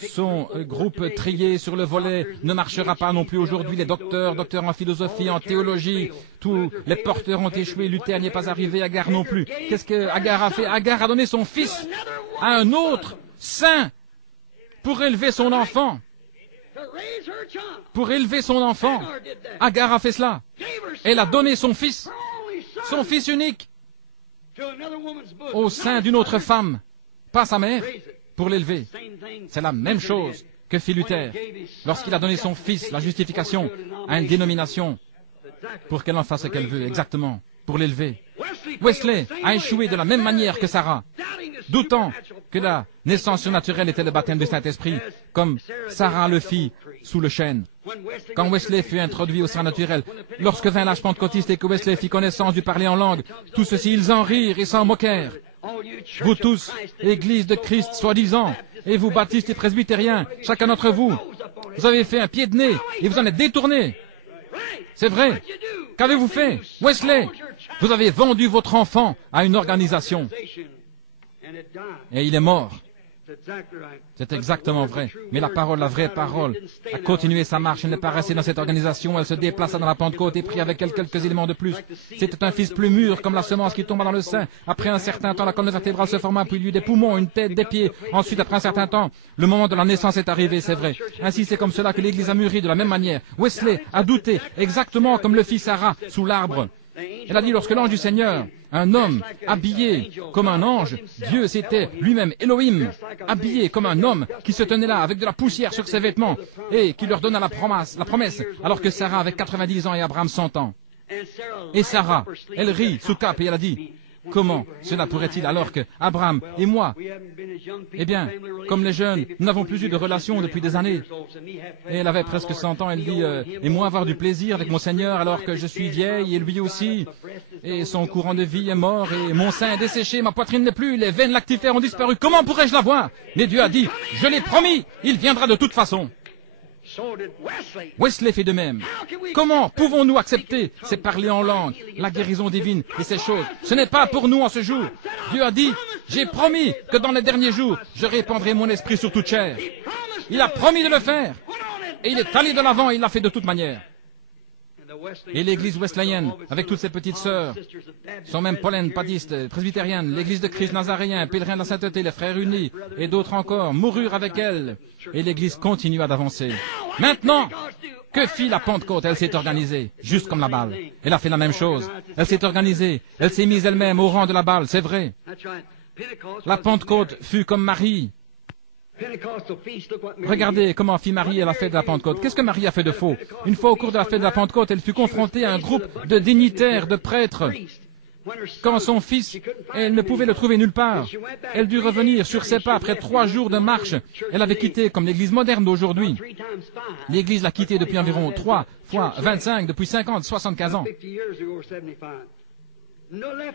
Son groupe trié sur le volet ne marchera pas non plus aujourd'hui. Les docteurs en philosophie, en théologie, tous les porteurs ont échoué. Luther n'y est pas arrivé, Agar non plus. Qu'est-ce que Agar a fait? Agar a donné son fils à un autre saint pour élever son enfant. Pour élever son enfant. Agar a fait cela. Elle a donné son fils unique, au sein d'une autre femme. Pas sa mère, pour l'élever. C'est la même chose que fit Luther, lorsqu'il a donné son fils, la justification, à une dénomination, pour qu'elle en fasse ce qu'elle veut, exactement, pour l'élever. Wesley a échoué de la même manière que Sarah, doutant que la naissance surnaturelle était le baptême du Saint-Esprit, comme Sarah le fit sous le chêne. Quand Wesley fut introduit au surnaturel, lorsque vint l'âge pentecôtiste et que Wesley fit connaissance du parler en langue, tous ceux-ci, ils en rirent et s'en moquèrent. Vous tous, Église de Christ, soi-disant, et vous, baptistes et presbytériens, chacun d'entre vous, vous avez fait un pied de nez et vous en êtes détourné. C'est vrai. Qu'avez-vous fait? Wesley, vous avez vendu votre enfant à une organisation. Et il est mort. C'est exactement vrai. Mais la parole, la vraie parole, a continué sa marche. Elle n'est pas restée dans cette organisation. Elle se déplaça dans la Pentecôte et prit avec elle quelques éléments de plus. C'était un fils plus mûr, comme la semence qui tomba dans le sein. Après un certain temps, la colonne vertébrale se forma, puis il y eut des poumons, une tête, des pieds. Ensuite, après un certain temps, le moment de la naissance est arrivé, c'est vrai. Ainsi, c'est comme cela que l'Église a mûri de la même manière. Wesley a douté, exactement comme le fit Sarah sous l'arbre. Elle a dit, lorsque l'ange du Seigneur, un homme habillé comme un ange, Dieu c'était lui-même Elohim, habillé comme un homme qui se tenait là avec de la poussière sur ses vêtements et qui leur donna la promesse, alors que Sarah avait 90 ans et Abraham 100 ans. Et Sarah, elle rit sous cape et elle a dit, comment cela pourrait-il alors que Abraham et moi, eh bien, comme les jeunes, nous n'avons plus eu de relation depuis des années. Et elle avait presque 100 ans, elle dit, et moi avoir du plaisir avec mon Seigneur alors que je suis vieille et lui aussi. Et son courant de vie est mort et mon sein est desséché, ma poitrine n'est plus, les veines lactifères ont disparu. Comment pourrais-je l'avoir? Mais Dieu a dit, je l'ai promis, il viendra de toute façon. Wesley fait de même. Comment pouvons-nous accepter ces parler en langue, la guérison divine et ces choses? Ce n'est pas pour nous en ce jour. Dieu a dit, j'ai promis que dans les derniers jours, je répandrai mon esprit sur toute chair. Il a promis de le faire. Et il est allé de l'avant et il l'a fait de toute manière. Et l'église wesleyenne, avec toutes ses petites sœurs, sont même Pauline, baptistes, presbytériennes, l'église de Christ nazaréen, pèlerins de la sainteté, les frères unis, et d'autres encore, moururent avec elle. Et l'église continua d'avancer. Maintenant, que fit la Pentecôte? Elle s'est organisée, juste comme la balle. Elle a fait la même chose. Elle s'est organisée. Elle s'est mise elle-même au rang de la balle, c'est vrai. La Pentecôte fut comme Marie. Regardez comment fit Marie à la fête de la Pentecôte. Qu'est-ce que Marie a fait de faux? Une fois au cours de la fête de la Pentecôte, elle fut confrontée à un groupe de dignitaires, de prêtres. Quand son fils, elle ne pouvait le trouver nulle part. Elle dut revenir sur ses pas après 3 jours de marche. Elle avait quitté, comme l'église moderne d'aujourd'hui. L'église l'a quitté depuis environ 3 fois 25, depuis 50, 75 ans.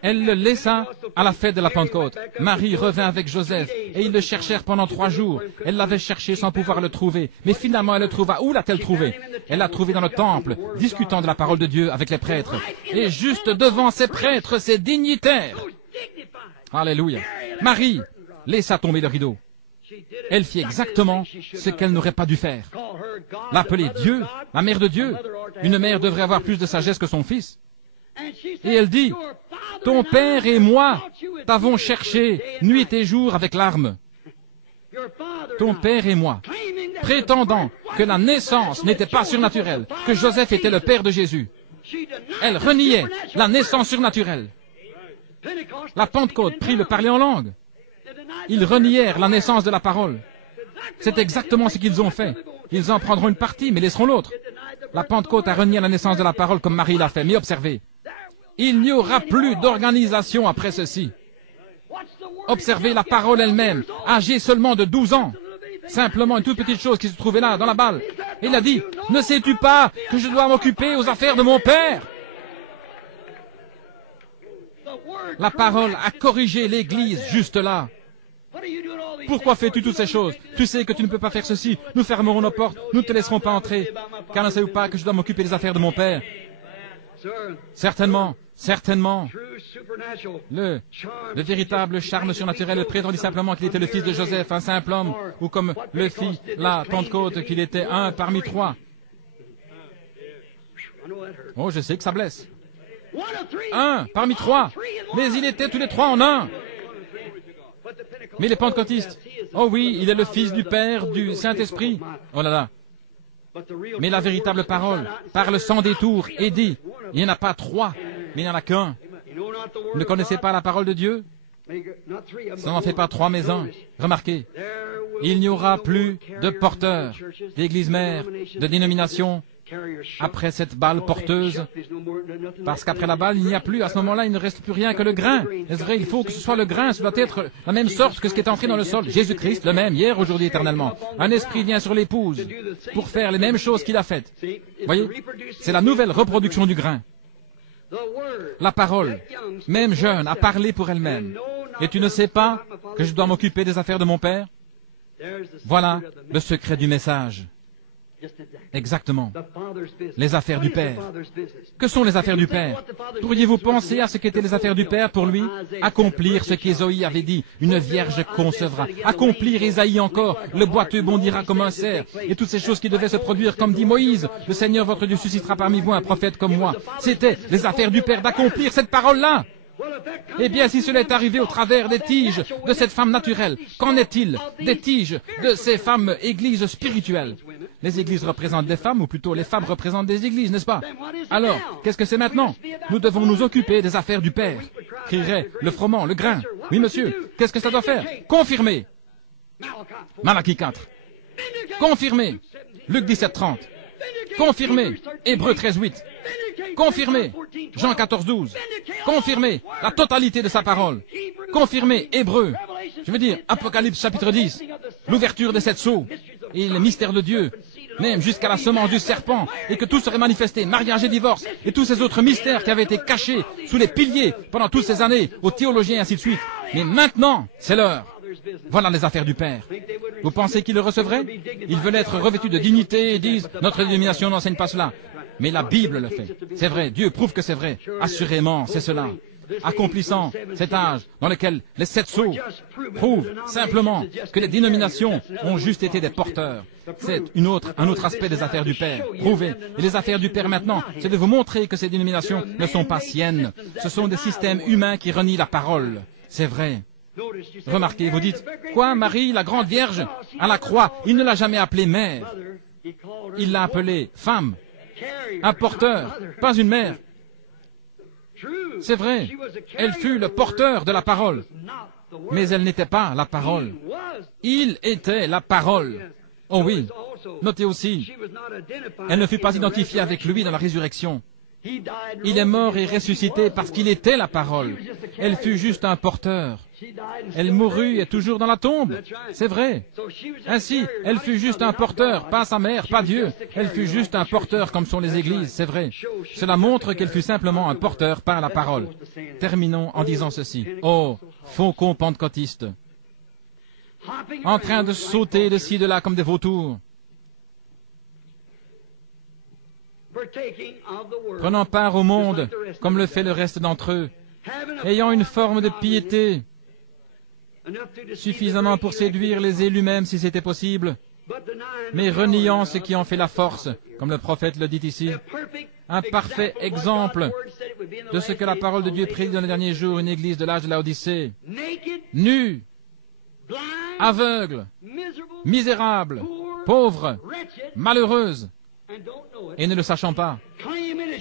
Elle le laissa à la fête de la Pentecôte. Marie revint avec Joseph et ils le cherchèrent pendant 3 jours. Elle l'avait cherché sans pouvoir le trouver. Mais finalement, elle le trouva. Où l'a-t-elle trouvé? Elle l'a trouvé dans le temple, discutant de la parole de Dieu avec les prêtres. Et juste devant ces prêtres, ces dignitaires. Alléluia. Marie laissa tomber le rideau. Elle fit exactement ce qu'elle n'aurait pas dû faire. L'appeler Dieu, la mère de Dieu. Une mère devrait avoir plus de sagesse que son fils. Et elle dit, « Ton père et moi t'avons cherché nuit et jour avec larmes. » Ton père et moi, prétendant que la naissance n'était pas surnaturelle, que Joseph était le père de Jésus. Elle reniait la naissance surnaturelle. La Pentecôte prit le parler en langue. Ils renièrent la naissance de la parole. C'est exactement ce qu'ils ont fait. Ils en prendront une partie, mais laisseront l'autre. La Pentecôte a renié la naissance de la parole comme Marie l'a fait. Mais observez, il n'y aura plus d'organisation après ceci. Observez la parole elle-même, âgée seulement de 12 ans. Simplement une toute petite chose qui se trouvait là, dans la balle. Il a dit, « Ne sais-tu pas que je dois m'occuper aux affaires de mon père ?» La parole a corrigé l'Église juste là. Pourquoi fais-tu toutes ces choses? Tu sais que tu ne peux pas faire ceci. Nous fermerons nos portes, nous ne te laisserons pas entrer. Car ne sais-tu pas que je dois m'occuper des affaires de mon père? Certainement, certainement. Le véritable charme surnaturel prétendit simplement qu'il était le fils de Joseph, un simple homme, ou comme le fit la Pentecôte, qu'il était un parmi 3. Oh, je sais que ça blesse. 1 parmi 3, mais il était tous les 3 en un. Mais les pentecôtistes, oh oui, il est le fils du Père, du Saint-Esprit. Oh là là. Mais la véritable parole parle sans détour et dit, il n'y en a pas 3, mais il n'y en a qu'un. Vous ne connaissez pas la parole de Dieu? Ça n'en fait pas 3, mais 1. Remarquez, il n'y aura plus de porteurs, d'églises mères, de dénominations, après cette balle porteuse, parce qu'après la balle, il n'y a plus, à ce moment-là, il ne reste plus rien que le grain. Est-ce vrai? Il faut que ce soit le grain, ça doit être la même sorte que ce qui est entré dans le sol. Jésus-Christ, le même, hier, aujourd'hui, éternellement. Un esprit vient sur l'épouse pour faire les mêmes choses qu'il a faites. Voyez? C'est la nouvelle reproduction du grain. La parole, même jeune, a parlé pour elle-même. Et tu ne sais pas que je dois m'occuper des affaires de mon Père? Voilà le secret du message. Exactement. Les affaires du Père. Que sont les affaires du Père? Pourriez-vous penser à ce qu'étaient les affaires du Père pour lui? Accomplir ce qu'Ésaïe avait dit, une vierge concevra. Accomplir Ésaïe encore, le boiteux bondira comme un cerf. Et toutes ces choses qui devaient se produire, comme dit Moïse, le Seigneur votre Dieu suscitera parmi vous un prophète comme moi. C'était les affaires du Père d'accomplir cette parole-là. Eh bien, si cela est arrivé au travers des tiges de cette femme naturelle, qu'en est-il des tiges de ces femmes églises spirituelles? Les églises représentent des femmes, ou plutôt les femmes représentent des églises, n'est-ce pas? Alors, qu'est-ce que c'est maintenant? Nous devons nous occuper des affaires du Père. Crierait le froment, le grain. Oui, monsieur. Qu'est-ce que ça doit faire? Confirmer. Malachie 4. Confirmer. Luc 17, 30. Confirmer. Hébreux 13, 8. Confirmer. Jean 14, 12. Confirmer la totalité de sa parole. Confirmer Hébreux. Je veux dire, Apocalypse chapitre 10. L'ouverture des 7 sceaux. Et les mystères de Dieu. Même jusqu'à la semence du serpent. Et que tout serait manifesté. Mariage et divorce. Et tous ces autres mystères qui avaient été cachés sous les piliers pendant toutes ces années aux théologiens et ainsi de suite. Mais maintenant, c'est l'heure. Voilà les affaires du Père. Vous pensez qu'ils le recevraient? Ils veulent être revêtus de dignité et disent, notre dénomination n'enseigne pas cela. Mais la Bible le fait. C'est vrai, Dieu prouve que c'est vrai. Assurément, c'est cela. Accomplissant cet âge dans lequel les 7 sceaux prouvent simplement que les dénominations ont juste été des porteurs. C'est un autre aspect des affaires du Père. Prouver. Et les affaires du Père maintenant, c'est de vous montrer que ces dénominations ne sont pas siennes. Ce sont des systèmes humains qui renient la parole. C'est vrai. Remarquez, vous dites, quoi, Marie, la grande Vierge, à la croix, il ne l'a jamais appelée mère. Il l'a appelée femme. Un porteur, pas une mère. C'est vrai, elle fut le porteur de la parole. mais elle n'était pas la parole. Il était la parole. Oh oui, notez aussi, elle ne fut pas identifiée avec lui dans la résurrection. Il est mort et ressuscité parce qu'il était la parole. Elle fut juste un porteur. Elle mourut et est toujours dans la tombe. C'est vrai. Ainsi, elle fut juste un porteur, pas sa mère, pas Dieu. Elle fut juste un porteur comme sont les églises, c'est vrai. Cela montre qu'elle fut simplement un porteur, pas la parole. Terminons en disant ceci. Oh, faucons pentecôtistes, en train de sauter de ci, de là comme des vautours, prenant part au monde comme le fait le reste d'entre eux, ayant une forme de piété suffisamment pour séduire les élus même si c'était possible, mais reniant ce qui en fait la force, comme le prophète le dit ici, un parfait exemple de ce que la parole de Dieu prédit dans les derniers jours, une église de l'âge de Laodicée, nue, aveugle, misérable, pauvre, malheureuse, et ne le sachant pas,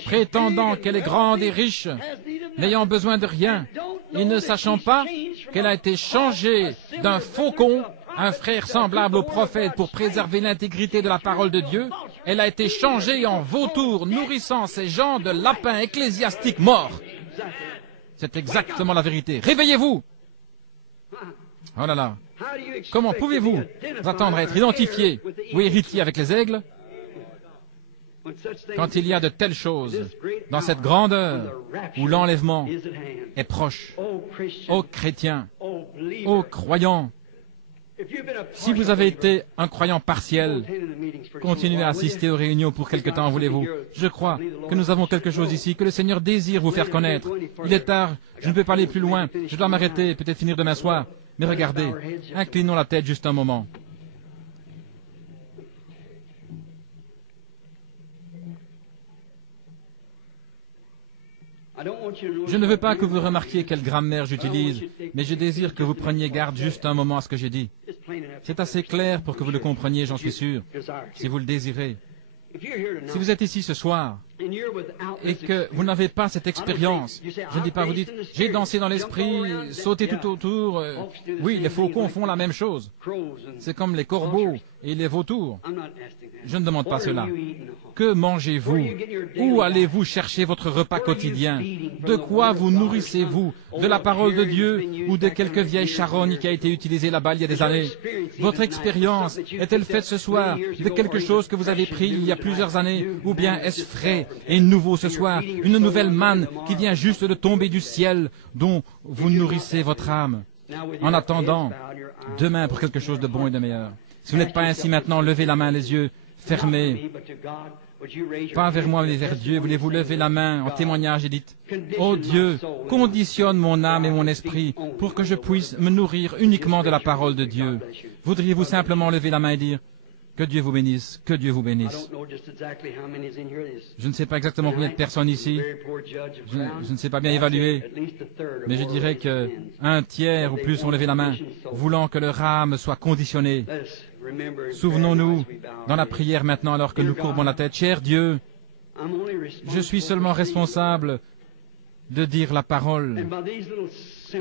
prétendant qu'elle est grande et riche, n'ayant besoin de rien, et ne sachant pas qu'elle a été changée d'un faucon, un frère semblable au prophète pour préserver l'intégrité de la parole de Dieu, elle a été changée en vautour, nourrissant ces gens de lapins ecclésiastiques morts. C'est exactement la vérité. Réveillez-vous! Oh là là! Comment pouvez-vous vous attendre à être identifié ou héritier avec les aigles quand il y a de telles choses dans cette grande heure où l'enlèvement est proche? Ô chrétiens, ô croyants, si vous avez été un croyant partiel, continuez à assister aux réunions pour quelque temps, voulez-vous. Je crois que nous avons quelque chose ici que le Seigneur désire vous faire connaître. Il est tard, je ne peux pas aller plus loin, je dois m'arrêter, peut-être finir demain soir. Mais regardez, inclinons la tête juste un moment. Je ne veux pas que vous remarquiez quelle grammaire j'utilise, mais je désire que vous preniez garde juste un moment à ce que j'ai dit. C'est assez clair pour que vous le compreniez, j'en suis sûr, si vous le désirez. Si vous êtes ici ce soir et que vous n'avez pas cette expérience, je ne dis pas, vous dites, j'ai dansé dans l'esprit, sauté tout autour. Oui, les faucons font la même chose. C'est comme les corbeaux et les vautours. Je ne demande pas cela. Que mangez-vous? Où allez-vous chercher votre repas quotidien? De quoi vous nourrissez-vous? De la parole de Dieu ou de quelque vieille charogne qui a été utilisée là-bas il y a des années? Votre expérience est-elle faite ce soir de quelque chose que vous avez pris il y a plusieurs années? Ou bien est-ce frais et nouveau ce soir, une nouvelle manne qui vient juste de tomber du ciel dont vous nourrissez votre âme? En attendant, demain pour quelque chose de bon et de meilleur. Si vous n'êtes pas ainsi maintenant, levez la main, les yeux fermés. Pas vers moi, mais vers Dieu. Voulez-vous lever la main en témoignage et dites, « Oh Dieu, conditionne mon âme et mon esprit pour que je puisse me nourrir uniquement de la parole de Dieu. » Voudriez-vous simplement lever la main et dire, « Que Dieu vous bénisse, que Dieu vous bénisse. » Je ne sais pas exactement combien de personnes ici. Je ne sais pas bien évaluer, mais je dirais que un tiers ou plus ont levé la main, voulant que leur âme soit conditionnée. Souvenons-nous, dans la prière maintenant, alors que nous courbons la tête, « Cher Dieu, je suis seulement responsable de dire la parole. »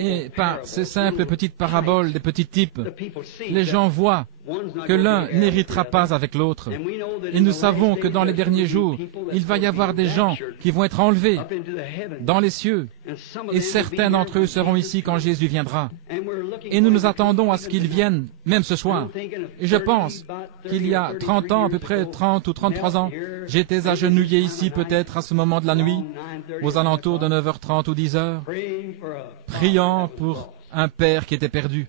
Et par ces simples petites paraboles, des petits types, les gens voient que l'un n'héritera pas avec l'autre. Et nous savons que dans les derniers jours, il va y avoir des gens qui vont être enlevés dans les cieux. Et certains d'entre eux seront ici quand Jésus viendra. Et nous nous attendons à ce qu'ils viennent, même ce soir. Et je pense qu'il y a 30 ans, à peu près 30 ou 33 ans, j'étais agenouillé ici peut-être à ce moment de la nuit, aux alentours de 9h30 ou 10h, priant pour un père qui était perdu.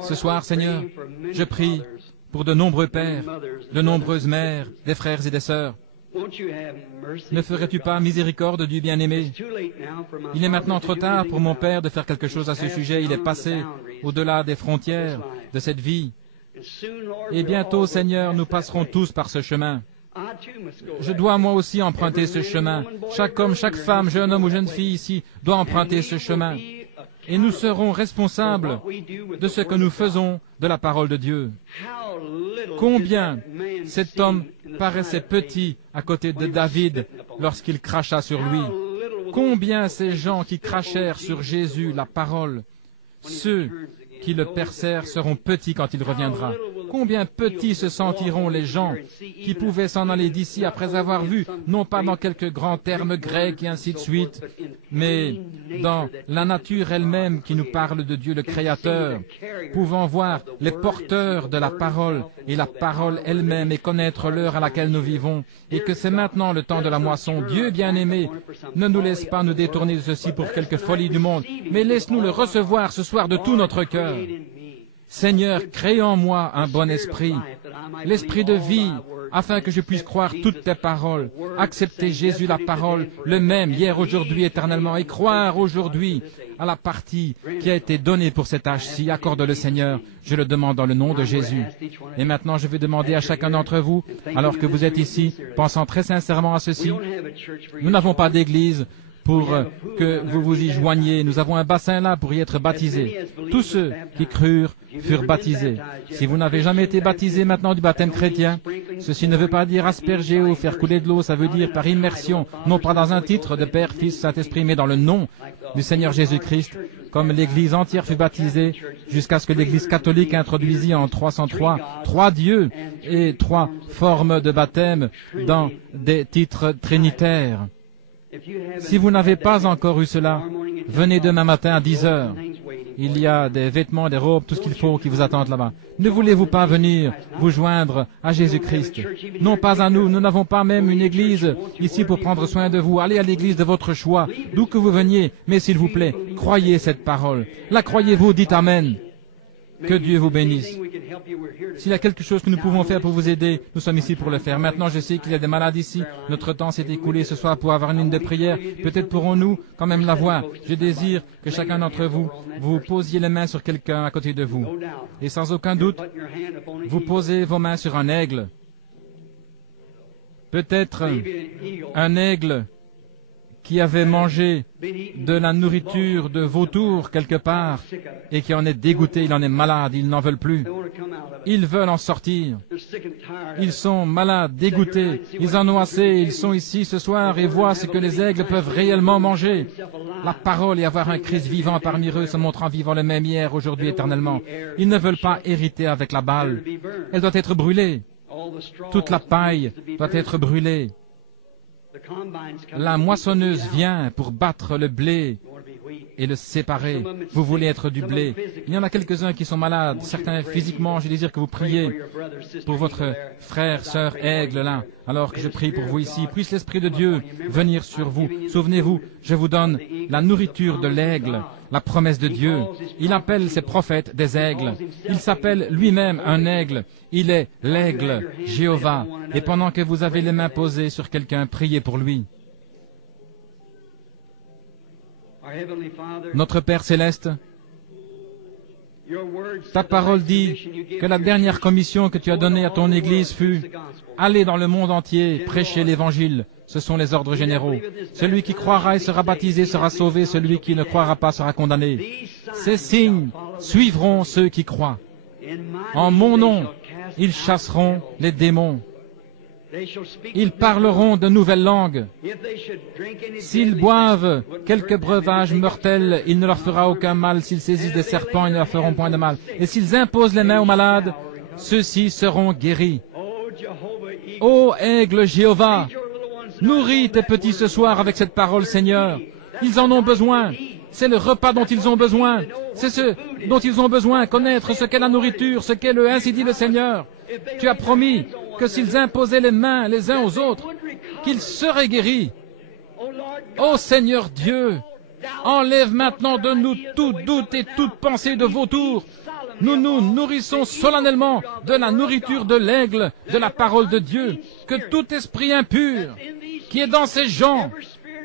Ce soir, Seigneur, je prie pour de nombreux pères, de nombreuses mères, des frères et des sœurs. Ne ferais-tu pas miséricorde du bien-aimé? Il est maintenant trop tard pour mon père de faire quelque chose à ce sujet. Il est passé au-delà des frontières de cette vie. Et bientôt, Seigneur, nous passerons tous par ce chemin. Je dois moi aussi emprunter ce chemin. Chaque homme, chaque femme, jeune homme ou jeune fille ici doit emprunter ce chemin. Et nous serons responsables de ce que nous faisons de la parole de Dieu. Combien cet homme paraissait petit à côté de David lorsqu'il cracha sur lui. Combien ces gens qui crachèrent sur Jésus, la parole, Ceux qui le percèrent seront petits quand il reviendra. Combien petits se sentiront les gens qui pouvaient s'en aller d'ici après avoir vu, non pas dans quelques grands termes grecs et ainsi de suite, mais dans la nature elle-même qui nous parle de Dieu le Créateur, pouvant voir les porteurs de la parole et la parole elle-même et connaître l'heure à laquelle nous vivons, et que c'est maintenant le temps de la moisson. Dieu bien-aimé, ne nous laisse pas nous détourner de ceci pour quelque folie du monde, mais laisse-nous le recevoir ce soir de tout notre cœur. Seigneur, crée en moi un bon esprit, l'esprit de vie, afin que je puisse croire toutes tes paroles, accepter Jésus la parole, le même, hier, aujourd'hui, éternellement, et croire aujourd'hui à la partie qui a été donnée pour cet âge-ci. Accorde-le, Seigneur, je le demande dans le nom de Jésus. Et maintenant, je vais demander à chacun d'entre vous, alors que vous êtes ici, pensant très sincèrement à ceci, nous n'avons pas d'église pour que vous vous y joigniez. Nous avons un bassin là pour y être baptisés. Tous ceux qui crurent furent baptisés. Si vous n'avez jamais été baptisé maintenant du baptême chrétien, ceci ne veut pas dire asperger ou faire couler de l'eau, ça veut dire par immersion, non pas dans un titre de Père, Fils, Saint-Esprit, mais dans le nom du Seigneur Jésus-Christ, comme l'Église entière fut baptisée, jusqu'à ce que l'Église catholique introduisit en 303 3 dieux et 3 formes de baptême dans des titres trinitaires. Si vous n'avez pas encore eu cela, venez demain matin à 10 heures. Il y a des vêtements, des robes, tout ce qu'il faut qui vous attendent là-bas. Ne voulez-vous pas venir vous joindre à Jésus-Christ? Non, pas à nous. Nous n'avons pas même une église ici pour prendre soin de vous. Allez à l'église de votre choix, d'où que vous veniez. Mais s'il vous plaît, croyez cette parole. La croyez-vous? Dites Amen. Que Dieu vous bénisse. S'il y a quelque chose que nous pouvons faire pour vous aider, nous sommes ici pour le faire. Maintenant, je sais qu'il y a des malades ici. Notre temps s'est écoulé ce soir pour avoir une ligne de prière. Peut-être pourrons-nous quand même l'avoir. Je désire que chacun d'entre vous, vous posiez les mains sur quelqu'un à côté de vous. Et sans aucun doute, vous posez vos mains sur un aigle. Peut-être un aigle qui avait mangé de la nourriture de vautour quelque part et qui en est dégoûté, il en est malade, ils n'en veulent plus. Ils veulent en sortir. Ils sont malades, dégoûtés, ils en ont assez, ils sont ici ce soir et voient ce que les aigles peuvent réellement manger. La parole et avoir un Christ vivant parmi eux, se montrant vivant le même hier, aujourd'hui, éternellement. Ils ne veulent pas hériter avec la balle. Elle doit être brûlée. Toute la paille doit être brûlée. La moissonneuse vient pour battre le blé et le séparer. Vous voulez être du blé. Il y en a quelques-uns qui sont malades, certains physiquement. Je désire que vous priez pour votre frère, sœur, aigle là. Alors que je prie pour vous ici, puisse l'Esprit de Dieu venir sur vous. Souvenez-vous, je vous donne la nourriture de l'aigle, la promesse de Dieu. Il appelle ses prophètes des aigles. Il s'appelle lui-même un aigle. Il est l'aigle, Jéhovah. Et pendant que vous avez les mains posées sur quelqu'un, priez pour lui. Notre Père céleste, ta parole dit que la dernière commission que tu as donnée à ton Église fut « Allez dans le monde entier, prêcher l'Évangile ». Ce sont les ordres généraux. Celui qui croira et sera baptisé sera sauvé, celui qui ne croira pas sera condamné. Ces signes suivront ceux qui croient. En mon nom, ils chasseront les démons. Ils parleront de nouvelles langues. S'ils boivent quelques breuvages mortels, il ne leur fera aucun mal. S'ils saisissent des serpents, ils ne leur feront point de mal. Et s'ils imposent les mains aux malades, ceux-ci seront guéris. Ô aigle Jéhovah, nourris tes petits ce soir avec cette parole, Seigneur. Ils en ont besoin. C'est le repas dont ils ont besoin. C'est ce dont ils ont besoin, connaître ce qu'est la nourriture, ce qu'est le ainsi dit le Seigneur. Tu as promis que s'ils imposaient les mains les uns aux autres, qu'ils seraient guéris. Ô Seigneur Dieu, enlève maintenant de nous tout doute et toute pensée de vautour. Nous nous nourrissons solennellement de la nourriture de l'aigle, de la parole de Dieu. Que tout esprit impur qui est dans ces gens,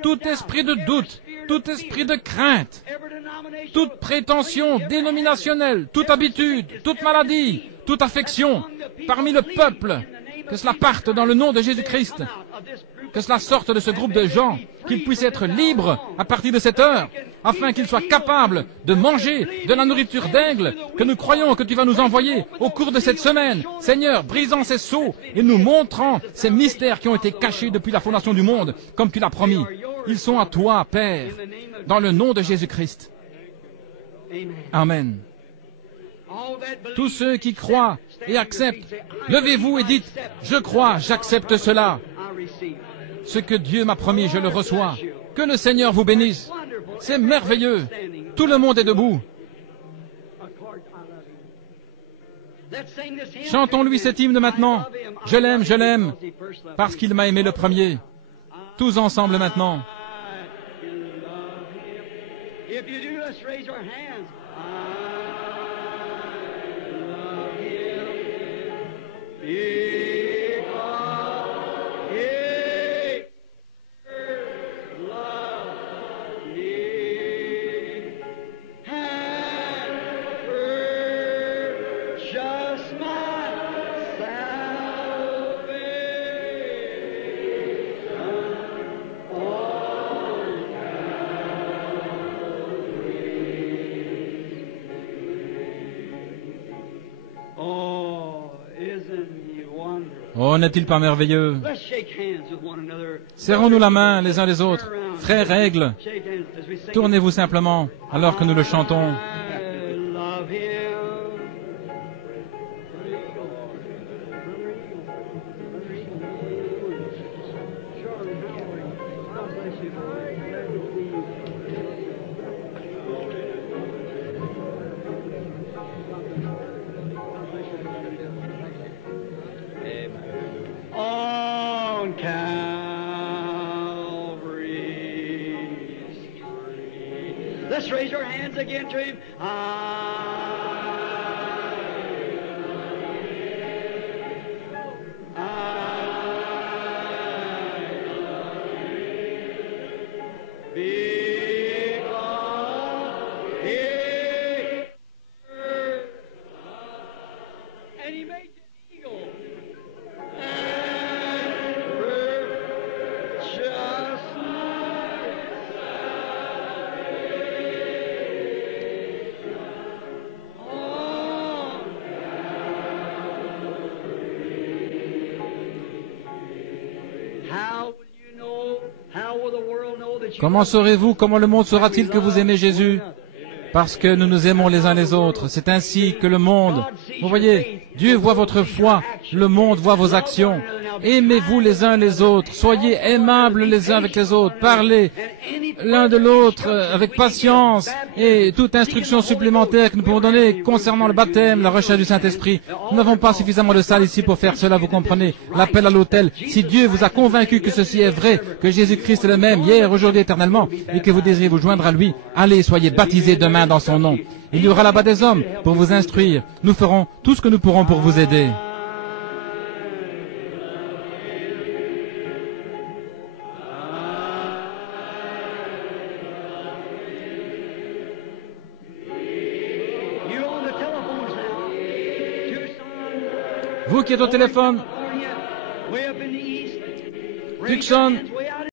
tout esprit de doute, tout esprit de crainte, toute prétention dénominationnelle, toute habitude, toute maladie, toute affection parmi le peuple, que cela parte dans le nom de Jésus-Christ, que cela sorte de ce groupe de gens, qu'ils puissent être libres à partir de cette heure, afin qu'ils soient capables de manger de la nourriture d'aigle que nous croyons que tu vas nous envoyer au cours de cette semaine. Seigneur, brisant ces sceaux et nous montrant ces mystères qui ont été cachés depuis la fondation du monde, comme tu l'as promis. Ils sont à toi, Père, dans le nom de Jésus-Christ. Amen. Tous ceux qui croient et acceptent, levez-vous et dites, je crois, j'accepte cela. Ce que Dieu m'a promis, je le reçois. Que le Seigneur vous bénisse. C'est merveilleux. Tout le monde est debout. Chantons-lui cet hymne maintenant. Je l'aime, parce qu'il m'a aimé le premier. Tous ensemble maintenant. Oh, n'est-il pas merveilleux? Serrons-nous la main les uns les autres. Frères, règle. Tournez-vous simplement alors que nous le chantons. Let's raise our hands again to him. And he made the eagle. Comment saurez-vous, comment le monde saura-t-il que vous aimez Jésus? Parce que nous nous aimons les uns les autres. C'est ainsi que le monde... Vous voyez, Dieu voit votre foi, le monde voit vos actions. Aimez-vous les uns les autres, soyez aimables les uns avec les autres, parlez l'un de l'autre avec patience et toute instruction supplémentaire que nous pouvons donner concernant le baptême, la recherche du Saint-Esprit. Nous n'avons pas suffisamment de salle ici pour faire cela, vous comprenez. L'appel à l'autel. Si Dieu vous a convaincu que ceci est vrai, que Jésus-Christ est le même hier, aujourd'hui, éternellement, et que vous désirez vous joindre à lui, allez, soyez baptisés demain dans son nom. Il y aura là-bas des hommes pour vous instruire. Nous ferons tout ce que nous pourrons pour vous aider. Vous qui êtes au téléphone, Tucson,